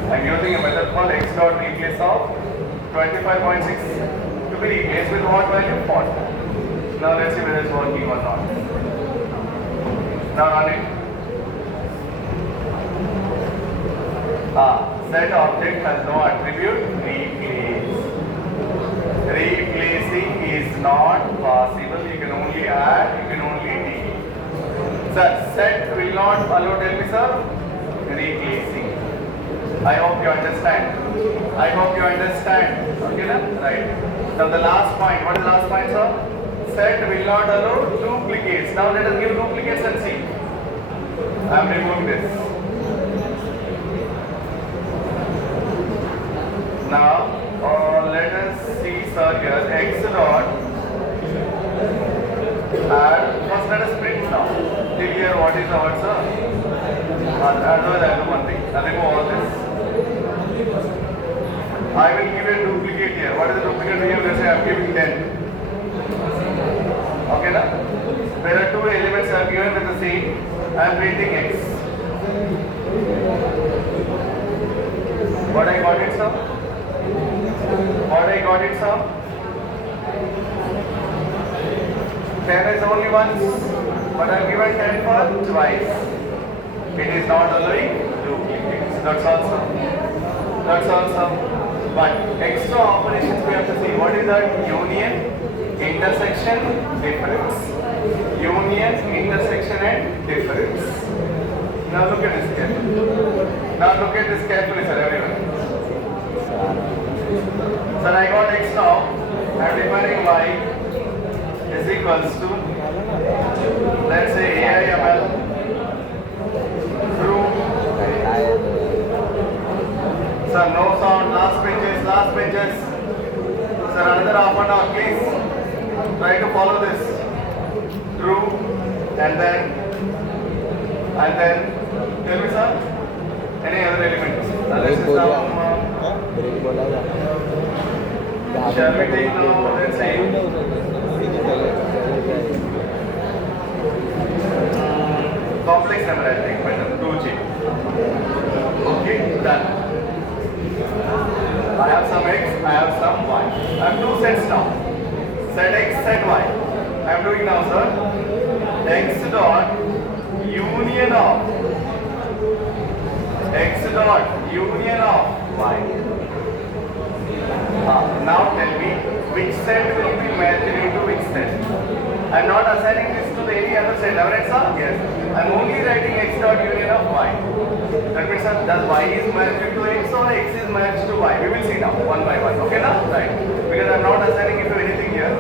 I am using a method called x dot replace of 25.6 to be replaced with what value? 40. Now let's see whether it's working or not. Now run it. Set object has no attribute, replace. Replacing is not possible. You can only add, you can only delete. Sir, set will not allow, tell me, sir? Replacing. I hope you understand. I hope you understand. Okay, then? Right. Now the last point. What is the last point, sir? Set will not allow duplicates. Now let us give duplicates and see. I am removing this. Now let us see, sir, here x dot and first let us print now. Till here what is our, sir? Otherwise I do one thing. I remove all this. I will give a duplicate here. What is the duplicate here? Let's say I am giving 10. Okay, now? There are 2 elements I have given with the same. I am printing x. What I got it, sir? What I got it, sir? 10 is only once, but I have given 10 for twice. It is not allowing duplicates. That's all, sir. That's all, sir. But extra operations we have to see. What is that? Union, intersection, difference. Union, intersection and difference. Now look at this carefully. Now look at this carefully, sir, everyone. Sir, I got x now. I am defining y is equals to, let's say AIML through. Sir, no sound, last benches. Sir, another half an hour, please. Try to follow this. True, and then, tell me, sir, any other elements? This is now, shall we take now, let's say, complex number, I think, better, 2G. Okay, done. I have some x, I have some y. I have 2 sets now. Set x, set y. I'm doing now, sir. X dot union of y. Now tell me which set will be merged into which set. I'm not assigning this to any other set. Alright, sir? Yes. I'm only writing x dot union of y. That means, sir, does y is merged into x or x is merged to y? We will see now, one by one. Okay, now? Right. Because I'm not assigning it to anything here.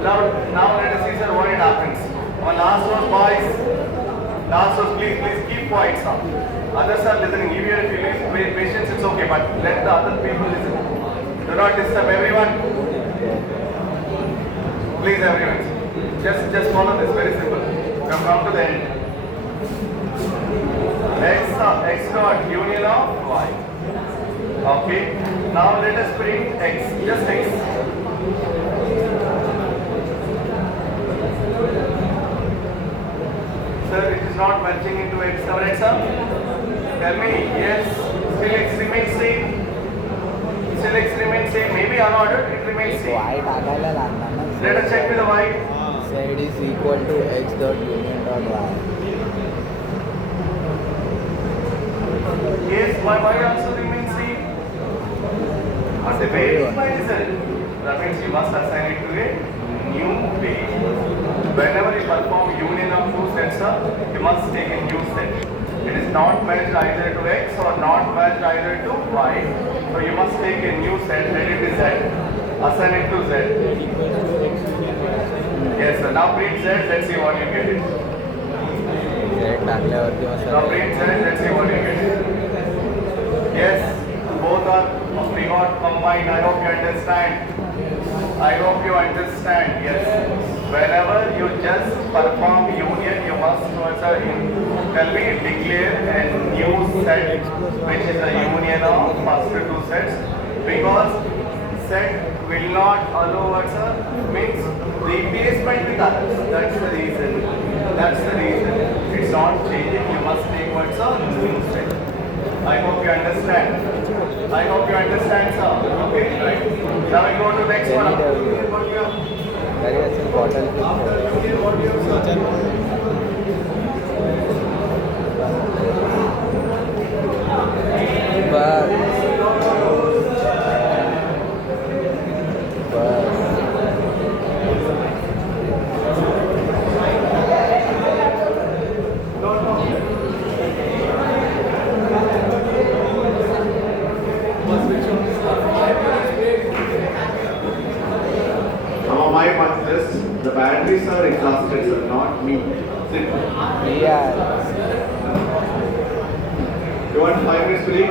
Now let us see, sir, what it happens. Our last was boys. Last was please keep quiet, sir. Others are listening. If you are feeling patience, it's okay, but let the other people listen. Do not disturb everyone. Please, everyone. Just follow this. Very simple. Come to the end. X dot union of y. Okay. Now let us bring x. Just x. Sir, it is not merging into x. Correct, sir? Tell me. Yes. Still x remains same. Still x remains same. Maybe unordered. It remains same. Y टाकायला लागणार ना. Let us check with the y. Z is equal to x dot union dot y. Yes, my y also remains same. Or the way is my result. That means you must assign it to a new page. Whenever you perform union of two sets, you must take a new set. It is not matched either to x or not matched either to y. So you must take a new set, let it be z. Assign it to z. Yes, sir. Now print z, let's see what you get it. Z टाकल्यावरती mug Now print z, let's see what you get it. Yes, both are we got combined. I hope you understand. I hope you understand. Yes. Whenever you just perform union, you must also declare a new set, which is a union of first two sets, because set will not allow us means replacement with others. That's the reason. That's the reason. It's not changing. You must take what's a new set. I hope you understand. I hope you understand, sir. Okay, right. Now we go to next one. तरी असेल bottle The batteries are exhausted, sir, not me. Yeah. You want 5 minutes break?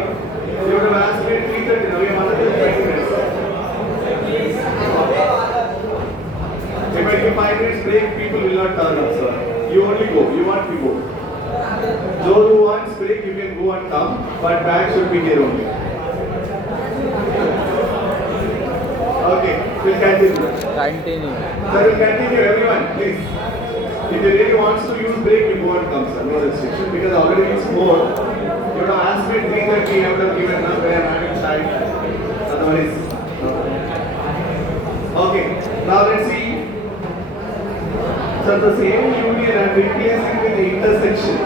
You would have asked me at 3:30. Now you have another 20 minutes. If I give 5 minutes break, people will not turn up, sir. You only go. You want to go. Those who want break, you can go and come, but bag should be here only. Okay, we'll continue. Continue. Sir, we'll continue, everyone, please. If you really wants to use break, you go and come, sir. No restriction, because already it's 4. You would have asked me at 3:30, I would have given enough where I'm having time. Otherwise, no. Okay, now let's see. So the same union I'm replacing with the intersection.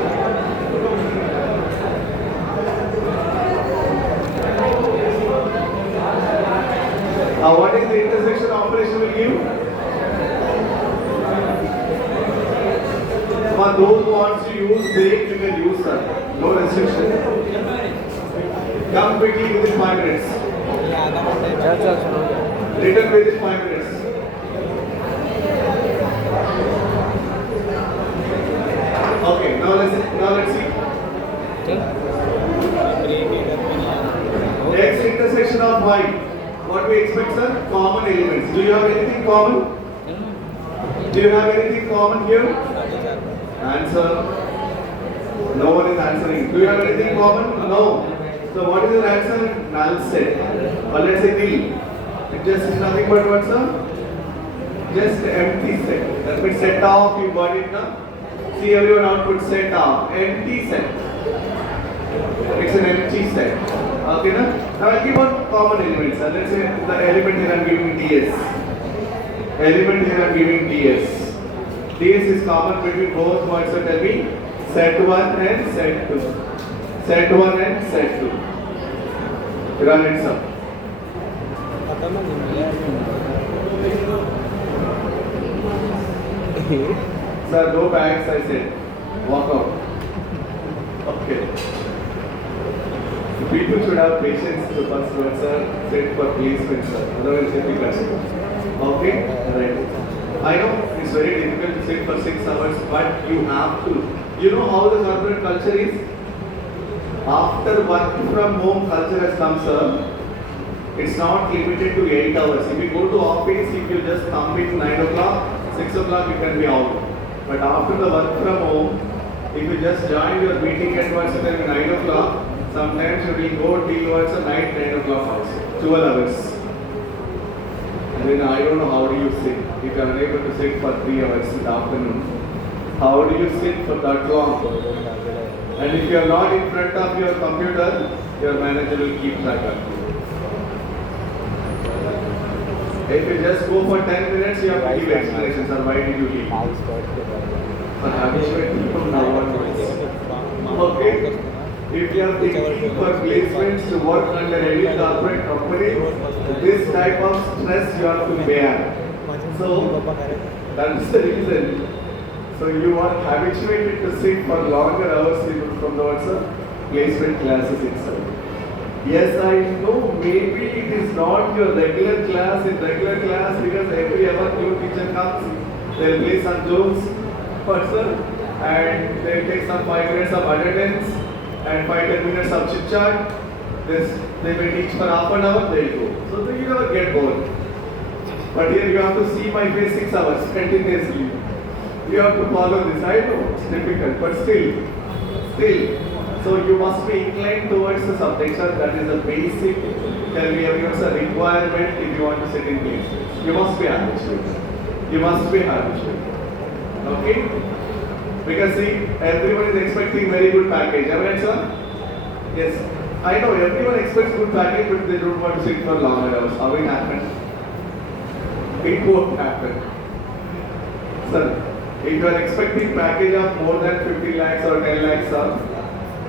Now what is the intersection operation will give? For those who want to use break, you can use, sir. No restriction. Come quickly within 5 minutes. Return within 5 minutes. Okay, now let's see. X intersection of y. What we expect, sir? Common elements. Do you have anything common? Do you have anything common here? Answer. No one is answering. Do you have anything common? No. So what is your answer? Null set. Or let's say nil. It just is nothing but what, sir? Just empty set. That means set off, you got it now? See everyone output set off. Empty set. It's an empty set. Okay, now I'll give one common element, sir. Let's say the element here I'm giving ds. Element here I'm giving ds. DS is common between both words. So tell me, set 1 and set 2. Set 1 and set 2. Run it some. Sir, no bags, I said. Walk out. Okay. People should have patience to pass words, sir. Sit for placement, sir. Otherwise, it will be classic. Okay? Right. I know it's very difficult to sit for 6 hours, but you have to. You know how the corporate culture is? After work from home culture has come, sir, it's not limited to 8 hours. If you go to office, if you just come in 9 o'clock, 6 o'clock you can be out. But after the work from home, if you just join your meeting at 9 o'clock, sometimes you will go till towards the night 10 o'clock also, 12 hours. And then I don't know how do you sit. If you are unable to sit for 3 hours in the afternoon, how do you sit for that long? And if you are not in front of your computer, your manager will keep track of you. If you just go for 10 minutes, you have to give explanations on why did you leave. For habituate people now onwards. Okay? If you are thinking for placements to work under any corporate company, this type of stress you have to bear. So, that's the reason. So you are habituated to sit for longer hours from the placement classes itself. Yes, I know maybe it is not your regular class because every hour new teacher comes, they will play some jokes person and they will take some 5 minutes of attendance and 5-10 minutes of chit chat. They may teach for half an hour, they will go. So you never get bored. But here you have to see my face 6 hours continuously. You have to follow this. I know it's difficult, but still. So you must be inclined towards the subject, sir. That is a basic, tell me everyone's a requirement if you want to sit in place. You must be habitual. Okay? Because see, everyone is expecting very good package. Am I right, sir? Yes. I know everyone expects good package, but they don't want to sit for longer hours. How it happens? It won't happen. Sir, if you are expecting package of more than 50 lakhs or 10 lakhs, sir,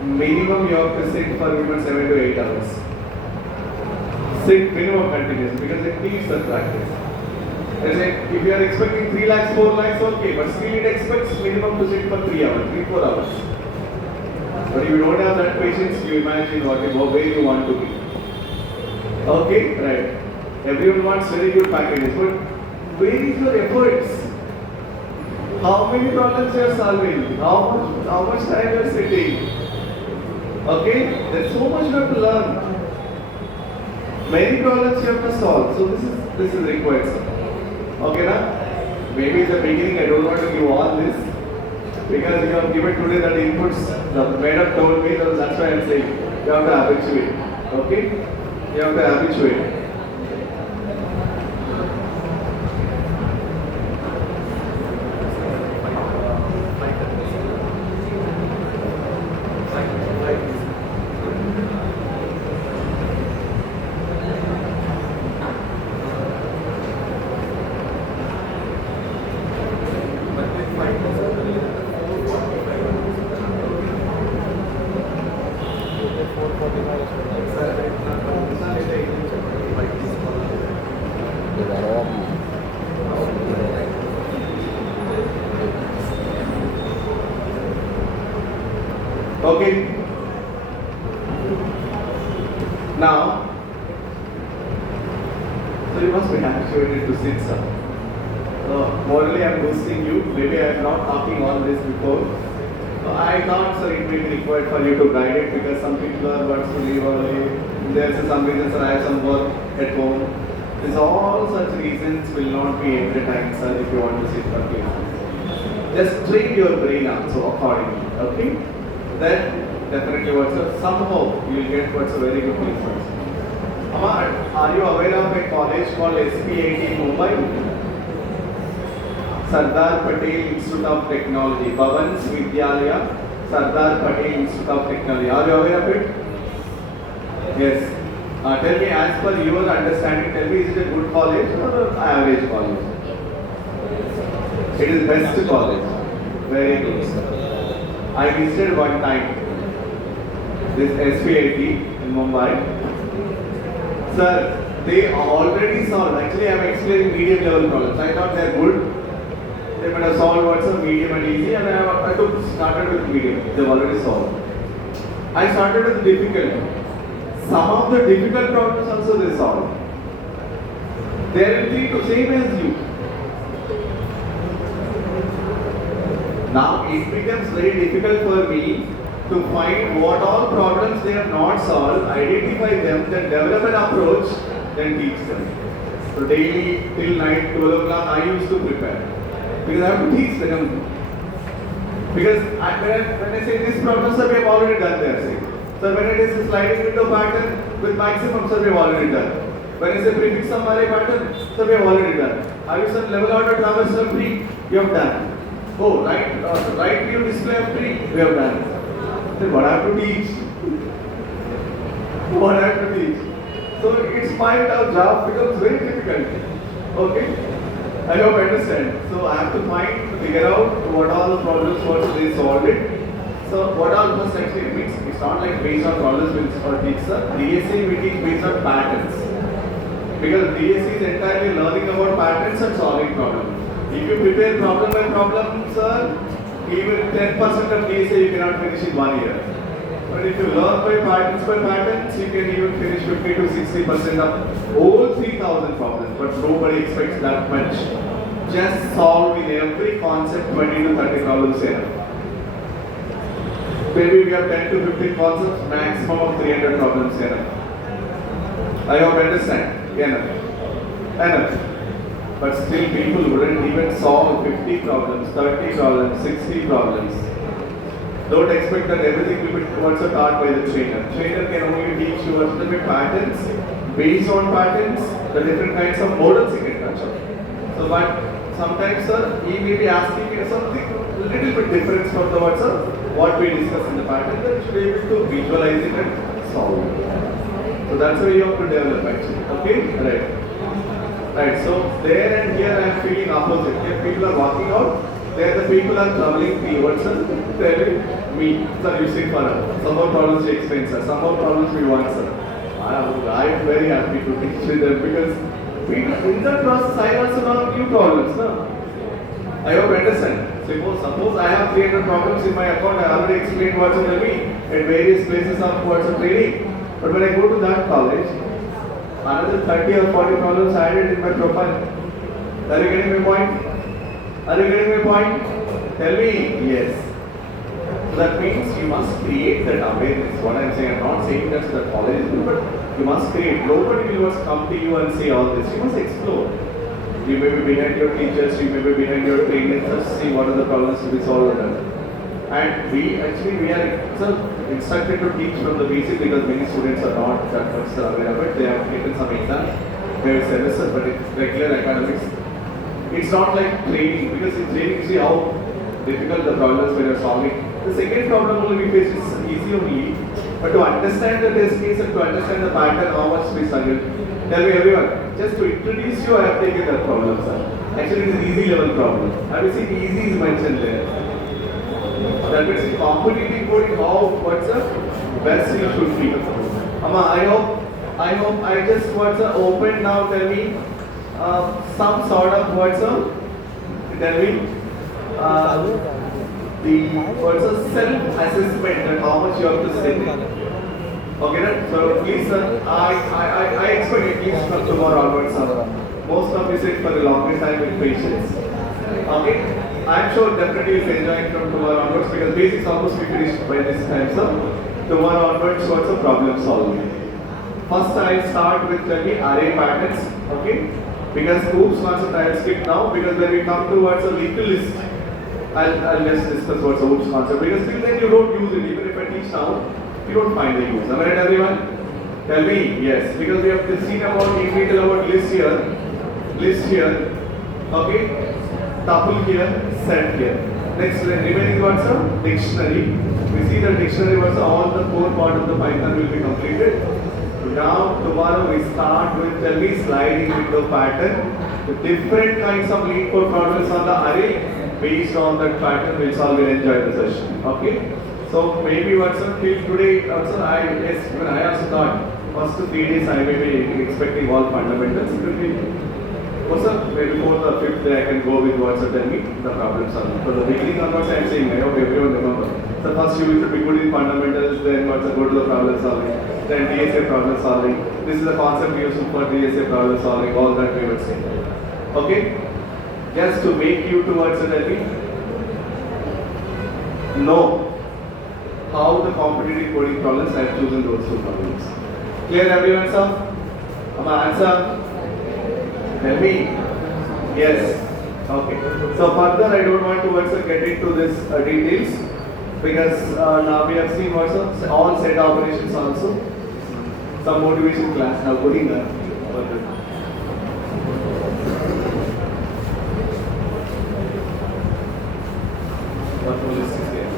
minimum you have to sit for even 7 to 8 hours. Sit minimum continuous because it needs the practice. If you are expecting 3 lakhs, 4 lakhs, okay, but still it expects minimum to sit for 3 hours, 3-4 hours. But if you don't have that patience, you imagine where you want to be. Okay, right. Everyone wants very good packages, but where is your efforts? How many problems you are solving? How much time you are sitting? Okay, there's so much you have to learn. Many problems you have to solve. So this is required, sir. Okay, na? Maybe in the beginning I don't want to give all this because you have given today that inputs. The madam told me that that's why I'm saying you have to habituate. Okay, you have to habituate. Okay. Now, so you must be habituated to sit, sir. Morally, I'm boosting you. Maybe I'm not talking all this before. I thought, sir, it may be required for you to guide it because some people are wants to leave early. There's some reasons, sir, I have some work at home. There's all such reasons will not be every time, sir, if you want to sit for classes. Just train your brain also accordingly. Okay? Then definitely somehow you will get what's a very good placement. Amar, are you aware of a college called SPIT Mumbai? Sardar Patel Institute of Technology, Bhavan's Vidyalaya, Sardar Patel Institute of Technology. Are you aware of it? Yes. Tell me, as per your understanding, tell me, is it a good college or an average college? It is best college. Very good. I visited one time this SPIT in Mumbai. Sir, they already solved. Actually, I am explaining medium level problems. I thought they are good. They might have solved what's a medium and easy, and I started with medium. They've already solved. I started with difficult. Some of the difficult problems also they solved. They are the same as you. Now it becomes very difficult for me to find what all problems they have not solved, identify them, then develop an approach, then teach them. So daily till night, 12 o'clock, I used to prepare. Because I have to teach them. Because when I say this problem, sir, we have already done there. So when it is a sliding window pattern with maximum, sir, we have already done. When it is a prefix sum array pattern, sir, we have already done. Have you said level order traversal tree? You have done. Oh, right view display of tree? We have done. Then what I have to teach? What I have to teach? So it's find out job becomes very difficult. Okay? I hope you understand. So I have to figure out what all the problems were they solved it. So what all must actually means it's not like based on problems or teach sir. DSA we teach based on patterns. Because DSA is entirely learning about patterns and solving problems. If you prepare problem by problem, sir, even 10% of DSA you cannot finish in 1 year. But if you learn by patterns, you can even finish 50 to 60% of all 3,000 problems. But nobody expects that much. Just solve in every concept 20 to 30 problems here. Maybe we have 10 to 15 concepts, maximum of 300 problems here. I hope you understand. Enough. But still people wouldn't even solve 50 problems, 30 problems, 60 problems. Don't expect that everything will be taught by the trainer. Trainer can only teach you a little bit patterns. Based on patterns, the different kinds of models you can touch on. So but sometimes sir, he may be asking you something a little bit different from the what we discussed in the pattern, then you should be able to visualize it and solve it. So that's why you have to develop actually. Okay? Right, so there and here I am feeling opposite. Here people are walking out, there the people are troubling me. Telling me, sir, you sit for us. Some more problems we explain, sir. Some more problems we want, sir. I am very happy to teach with them because in that process I also know new problems. No? I hope you understand. Suppose I have 300 problems in my account, I already explained what's in me at various places of what's in training. But when I go to that college, another 30 or 40 problems added in my profile. Are you getting my point? Tell me, yes. So that means you must create that awareness. What I'm saying, I'm not saying that's the college is good, but you must create. Nobody will just come to you and say all this. You must explore. You may be behind your teachers, you may be behind your trainers, just see what are the problems to be solved. And we are instructed to teach from the basic because many students are not that much aware of it. They have taken some exams, they have semester, but it's regular academics. It's not like training because in training you see how difficult the problems we are solving. The second problem only we face is easy only, but to understand the test case and to understand the pattern, how much we struggle. Tell me everyone, just to introduce you, I have taken that problem, sir. Actually, it is an easy level problem. Have you seen easy is mentioned there? That means competitive coding, what's the best you should be. Amma, I hope I just open now. Tell me some sort of tell me the self-assessment and how much you have to say. Okay, so please sir, I expect at least from tomorrow onwards, sir. Most of you sit for the longest time with patience. Okay? I am sure definitely you'll enjoy from tomorrow onwards because basics almost be finished by this time, sir. Tomorrow onwards, what's the problem solving? First, I'll start with array patterns, okay? Because oops concept I'll skip now because when we come towards a little list, I'll just discuss what's the oops concept because till then you don't use it. Even if I teach now, you don't find the use. Am I right, everyone? Tell me, yes. Because we have seen about in detail about list here, okay? Tuple here, set here. Next, remaining what's a dictionary. We see the dictionary what's all the core part of the Python will be completed. Now tomorrow we start with the sliding window pattern. The different kinds of lead code problems on the array. Based on that pattern, we'll solve and enjoy the session. Okay? So maybe what's up till today, also even I also thought first 3 days I may be expecting all fundamentals. It will be what's up? Maybe before the 5th day I can go with what's up, tell me the problem solving. For the beginning onwards I'm saying, I hope everyone remember. So first you will be good in fundamentals, then what's up, go to the problem solving, then DSA problem solving. This is the concept used for DSA problem solving, all that we will see. Okay? Just to make you towards it, I think, know how the competitive coding problems I have chosen those 2 problems. Clear everyone, sir? Am I answer? Tell me. Yes. Okay. So further, I don't want to also get into this details because now we have seen also all set operations also. Some motivation class now putting that. What more list is there?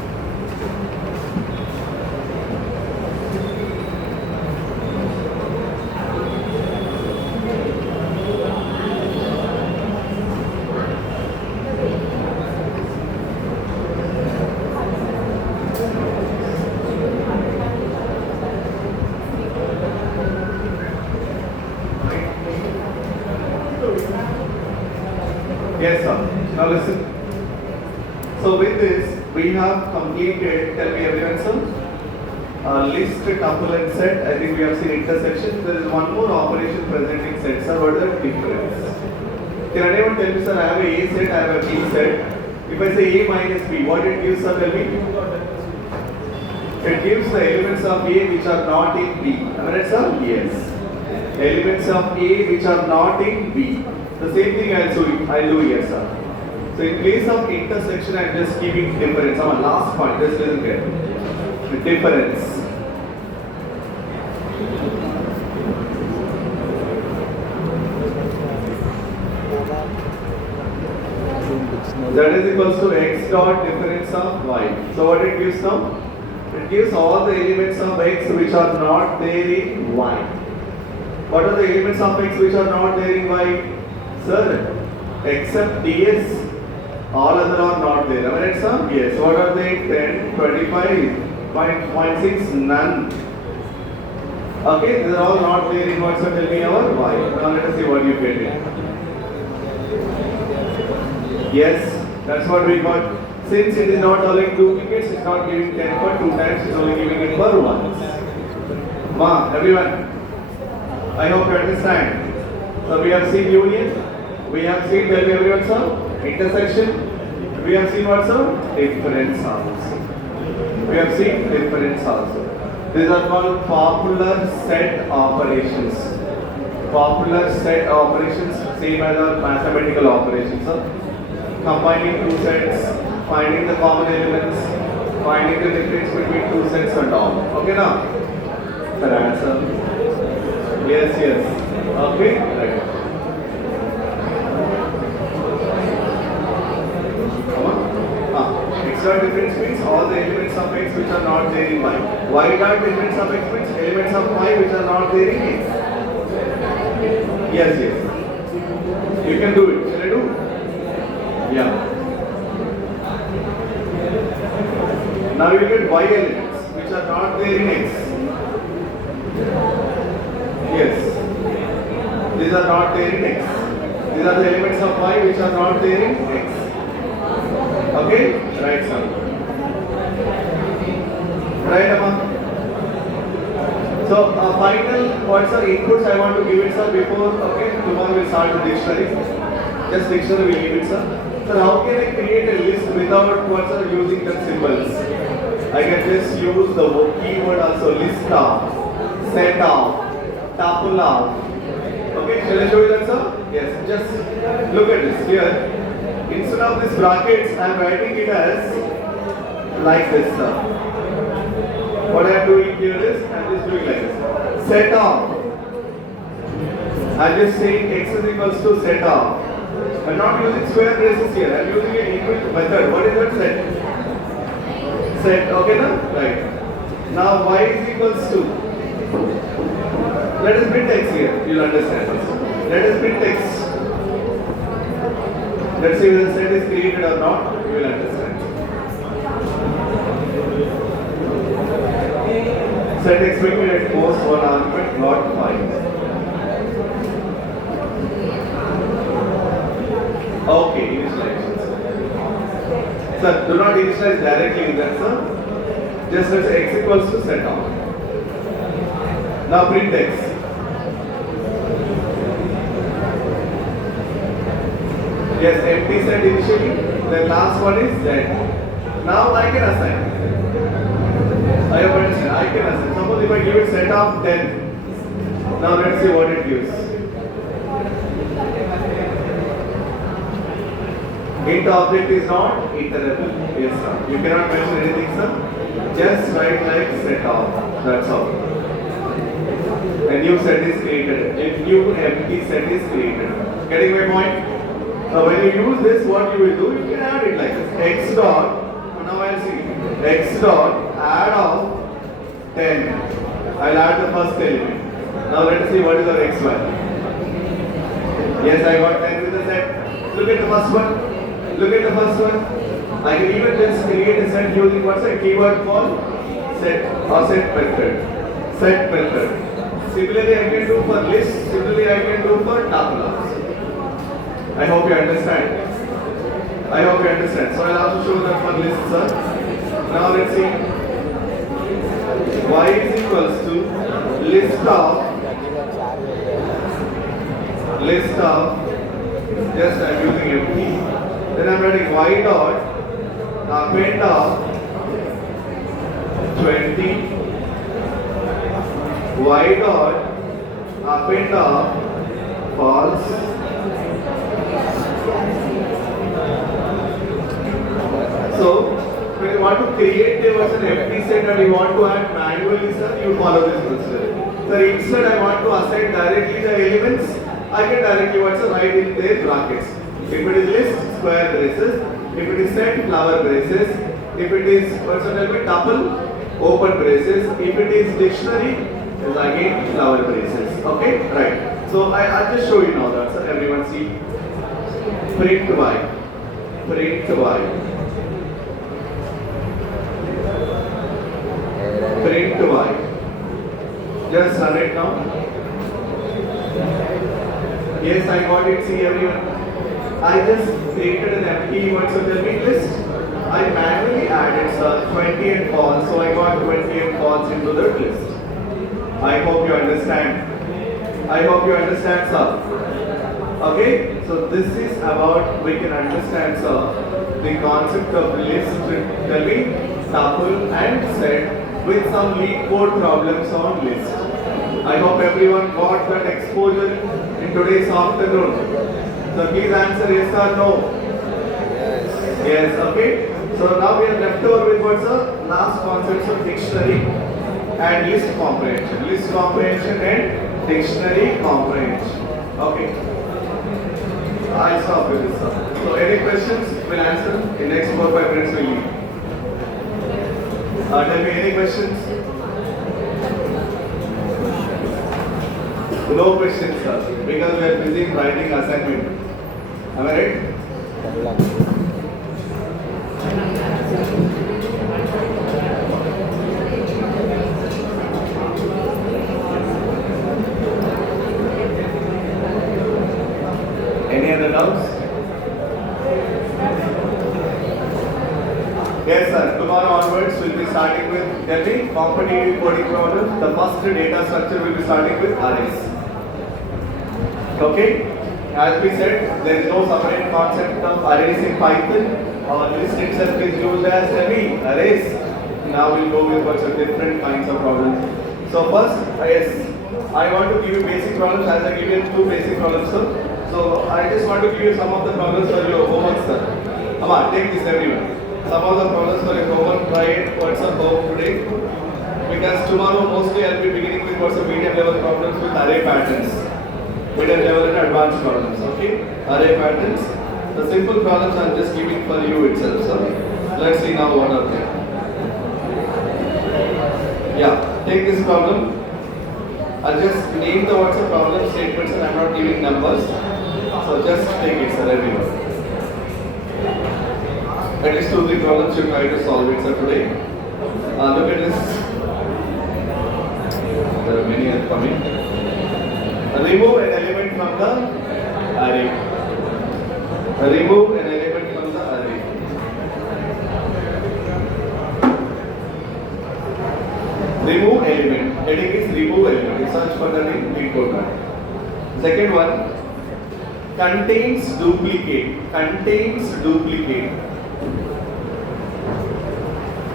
Yes, sir. Now listen. So with this, we have completed, tell me everyone, sir, list, tuple and set. I think we have seen intersection. There is one more operation present in set, sir. What is the difference? Can anyone tell me, sir, I have a A set, I have a B set. If I say A minus B, what it gives, sir, tell me? It gives the elements of A which are not in B. Am I right, sir? Yes. Elements of A which are not in B. The same thing I'll do here, sir. So in place of intersection, I'm just keeping difference. Our last point, just listen carefully. The difference. That is equals to x dot difference of y. So what it gives now? It gives all the elements of x which are not there in y. What are the elements of x which are not there in y? Sir, except ds. All other are not there. Am I right, sir? Yes. What are they? 10, 25, 0.6, none. Okay, these are all not there in what, sir? Tell me our y. Now let us see what you get it. Yes, that's what we got. Since it is not allowing duplicates, it's not giving 10 for 2 times, it's only giving it for once. Everyone, I hope you understand. So we have seen union, we have seen, tell me everyone, sir, intersection, we have seen what, sir? Difference also. We have seen difference also. These are called popular set operations. Popular set operations, same as our mathematical operations, sir. Combining 2 sets, finding the common elements, finding the difference between 2 sets and all. Okay now? The answer. Yes, yes. Okay? Right. X dot difference means all the elements of x which are not there in y. Y dot difference of x means elements of y which are not there in x. Yes, yes. You can do it. Shall I do? Yeah. Now you get y elements which are not there in x. Yes. These are not there in x. These are the elements of y which are not there in x. Okay? Right, sir. Right, Amma? So, final what's the inputs I want to give it, sir, before, okay, tomorrow we'll start the dictionary. Just dictionary we'll give it, sir. So, how can I create a list without what's the using the symbols? I can just use the keyword also, list of, set of, tuple of. Okay, shall I show you that, sir? Yes, just look at this here. Instead of this brackets, I am writing it as like this, sir. What I am doing here is, I am just doing like this. Set of. I am just saying x is equals to set of. I am not using square braces here. I am using an inbuilt method. What is that set? Set. Okay, now? Right. Now y is equals to. let us print X here. You'll understand this. Let us print X. Let's see whether set is created or not. You will understand. Set expected at most one argument, not 5. Okay, initializations. Sir, do not initialize directly in that, sir. Just as X equals to set out. Now print X. Yes, empty set initially. The last one is Z. Now I can assign. I have understood. I can assign. Suppose if I give it set of 10. Now let's see what it gives. Int object is not iterable. Yes, sir. You cannot mention anything, sir. Just write like set of. That's all. A new set is created. A new empty set is created. Getting my point? When you use this, what you will do, you can add it like this. X dot. Now I'll see. X dot add of 10. I'll add the first element. Now let's see what is our X value. Yes, I got 10 with the set. Look at the first one. Look at the first one. I can even just create a set using what's a keyword called set or set method. Set method. Similarly, I can do for list. Similarly, I can do for tuples. I hope you understand. I hope you understand. So I'll also show that for list, sir. Now let's see. Y is equals to list of just I'm using empty. Then I'm writing y dot append of 20, y dot append of false, so when you want to create a version empty set and you want to add manually, sir, you follow this procedure. Sir, instead I want to assign directly the elements, I can directly write in their brackets. If it is list, square braces. If it is set, flower braces. If it is tuple, open braces. If it is dictionary, is again flower braces. Okay, right. So I'll just show you now that, sir. Everyone see. Print y. Print y. Print y. Just run it now. Yes, I got it. See everyone. I just created an empty list. I manually added 20 and false, so I got 20 and false into the list. I hope you understand. I hope you understand, sir. Okay, so this is about we can understand, sir, the concept of list, tuple, and set with some leak code problems on list. I hope everyone got that exposure in today's afternoon. So please answer yes or no. Yes, okay. So now we are left over with what's the last concepts of dictionary and list comprehension. List comprehension and dictionary comprehension. Okay. I'll stop with this, sir. So any questions we'll answer in next 4-5 minutes we'll leave. Tell me any questions? No questions, sir, because we are busy writing assignment. Am I right? Any other doubts? Yes, sir. Tomorrow onwards we'll be starting with competitive coding problem. The first data structure will be starting with arrays. Okay? As we said, there is no separate concept of arrays in Python. Our list itself is used as arrays. Now we'll go with what's different kinds of problems. So first, yes, I want to give you basic problems as I give you 2 basic problems, sir. So I just want to give you some of the problems for your homework, sir. Come on, take this everyone. Some of the problems for your homework, try it, what's up home today. Because tomorrow mostly I'll be beginning with what's medium level problems with array patterns. Middle level and advanced problems, okay? Array patterns. The simple problems I'm just giving for you itself, sir. Let's see now what are they. Yeah, take this problem. I'll just name the words of problem statements and I'm not giving numbers. So just take it, sir, everyone. At least 2-3 problems you try to solve it, sir, today. Look at this. There are many are coming. Remove an element from the array. Remove an element from the array. Remove element. Heading is remove element. Search for the name, lead code one. Second one, contains duplicate. Contains duplicate.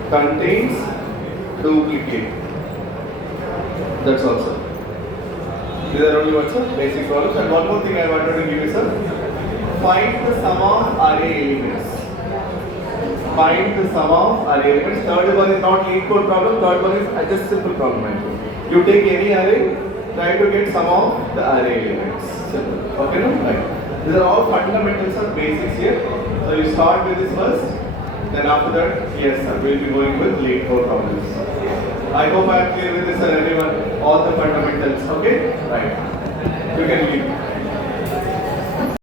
Contains duplicate. That's all, sir. These are only what's basic problems. And one more thing I wanted to give you, sir. Find the sum of array elements. Find the sum of array elements. Third one is not lead code problem. Third one is just simple problem. You take any array, try to get sum of the array elements. Simple. Okay, no? Right. These are all fundamentals or basics here. So you start with this first. Then after that, yes, sir, we'll be going with lead code problems. I hope I am clear with this, sir, everyone. All the fundamentals. Okay? Right. You can leave.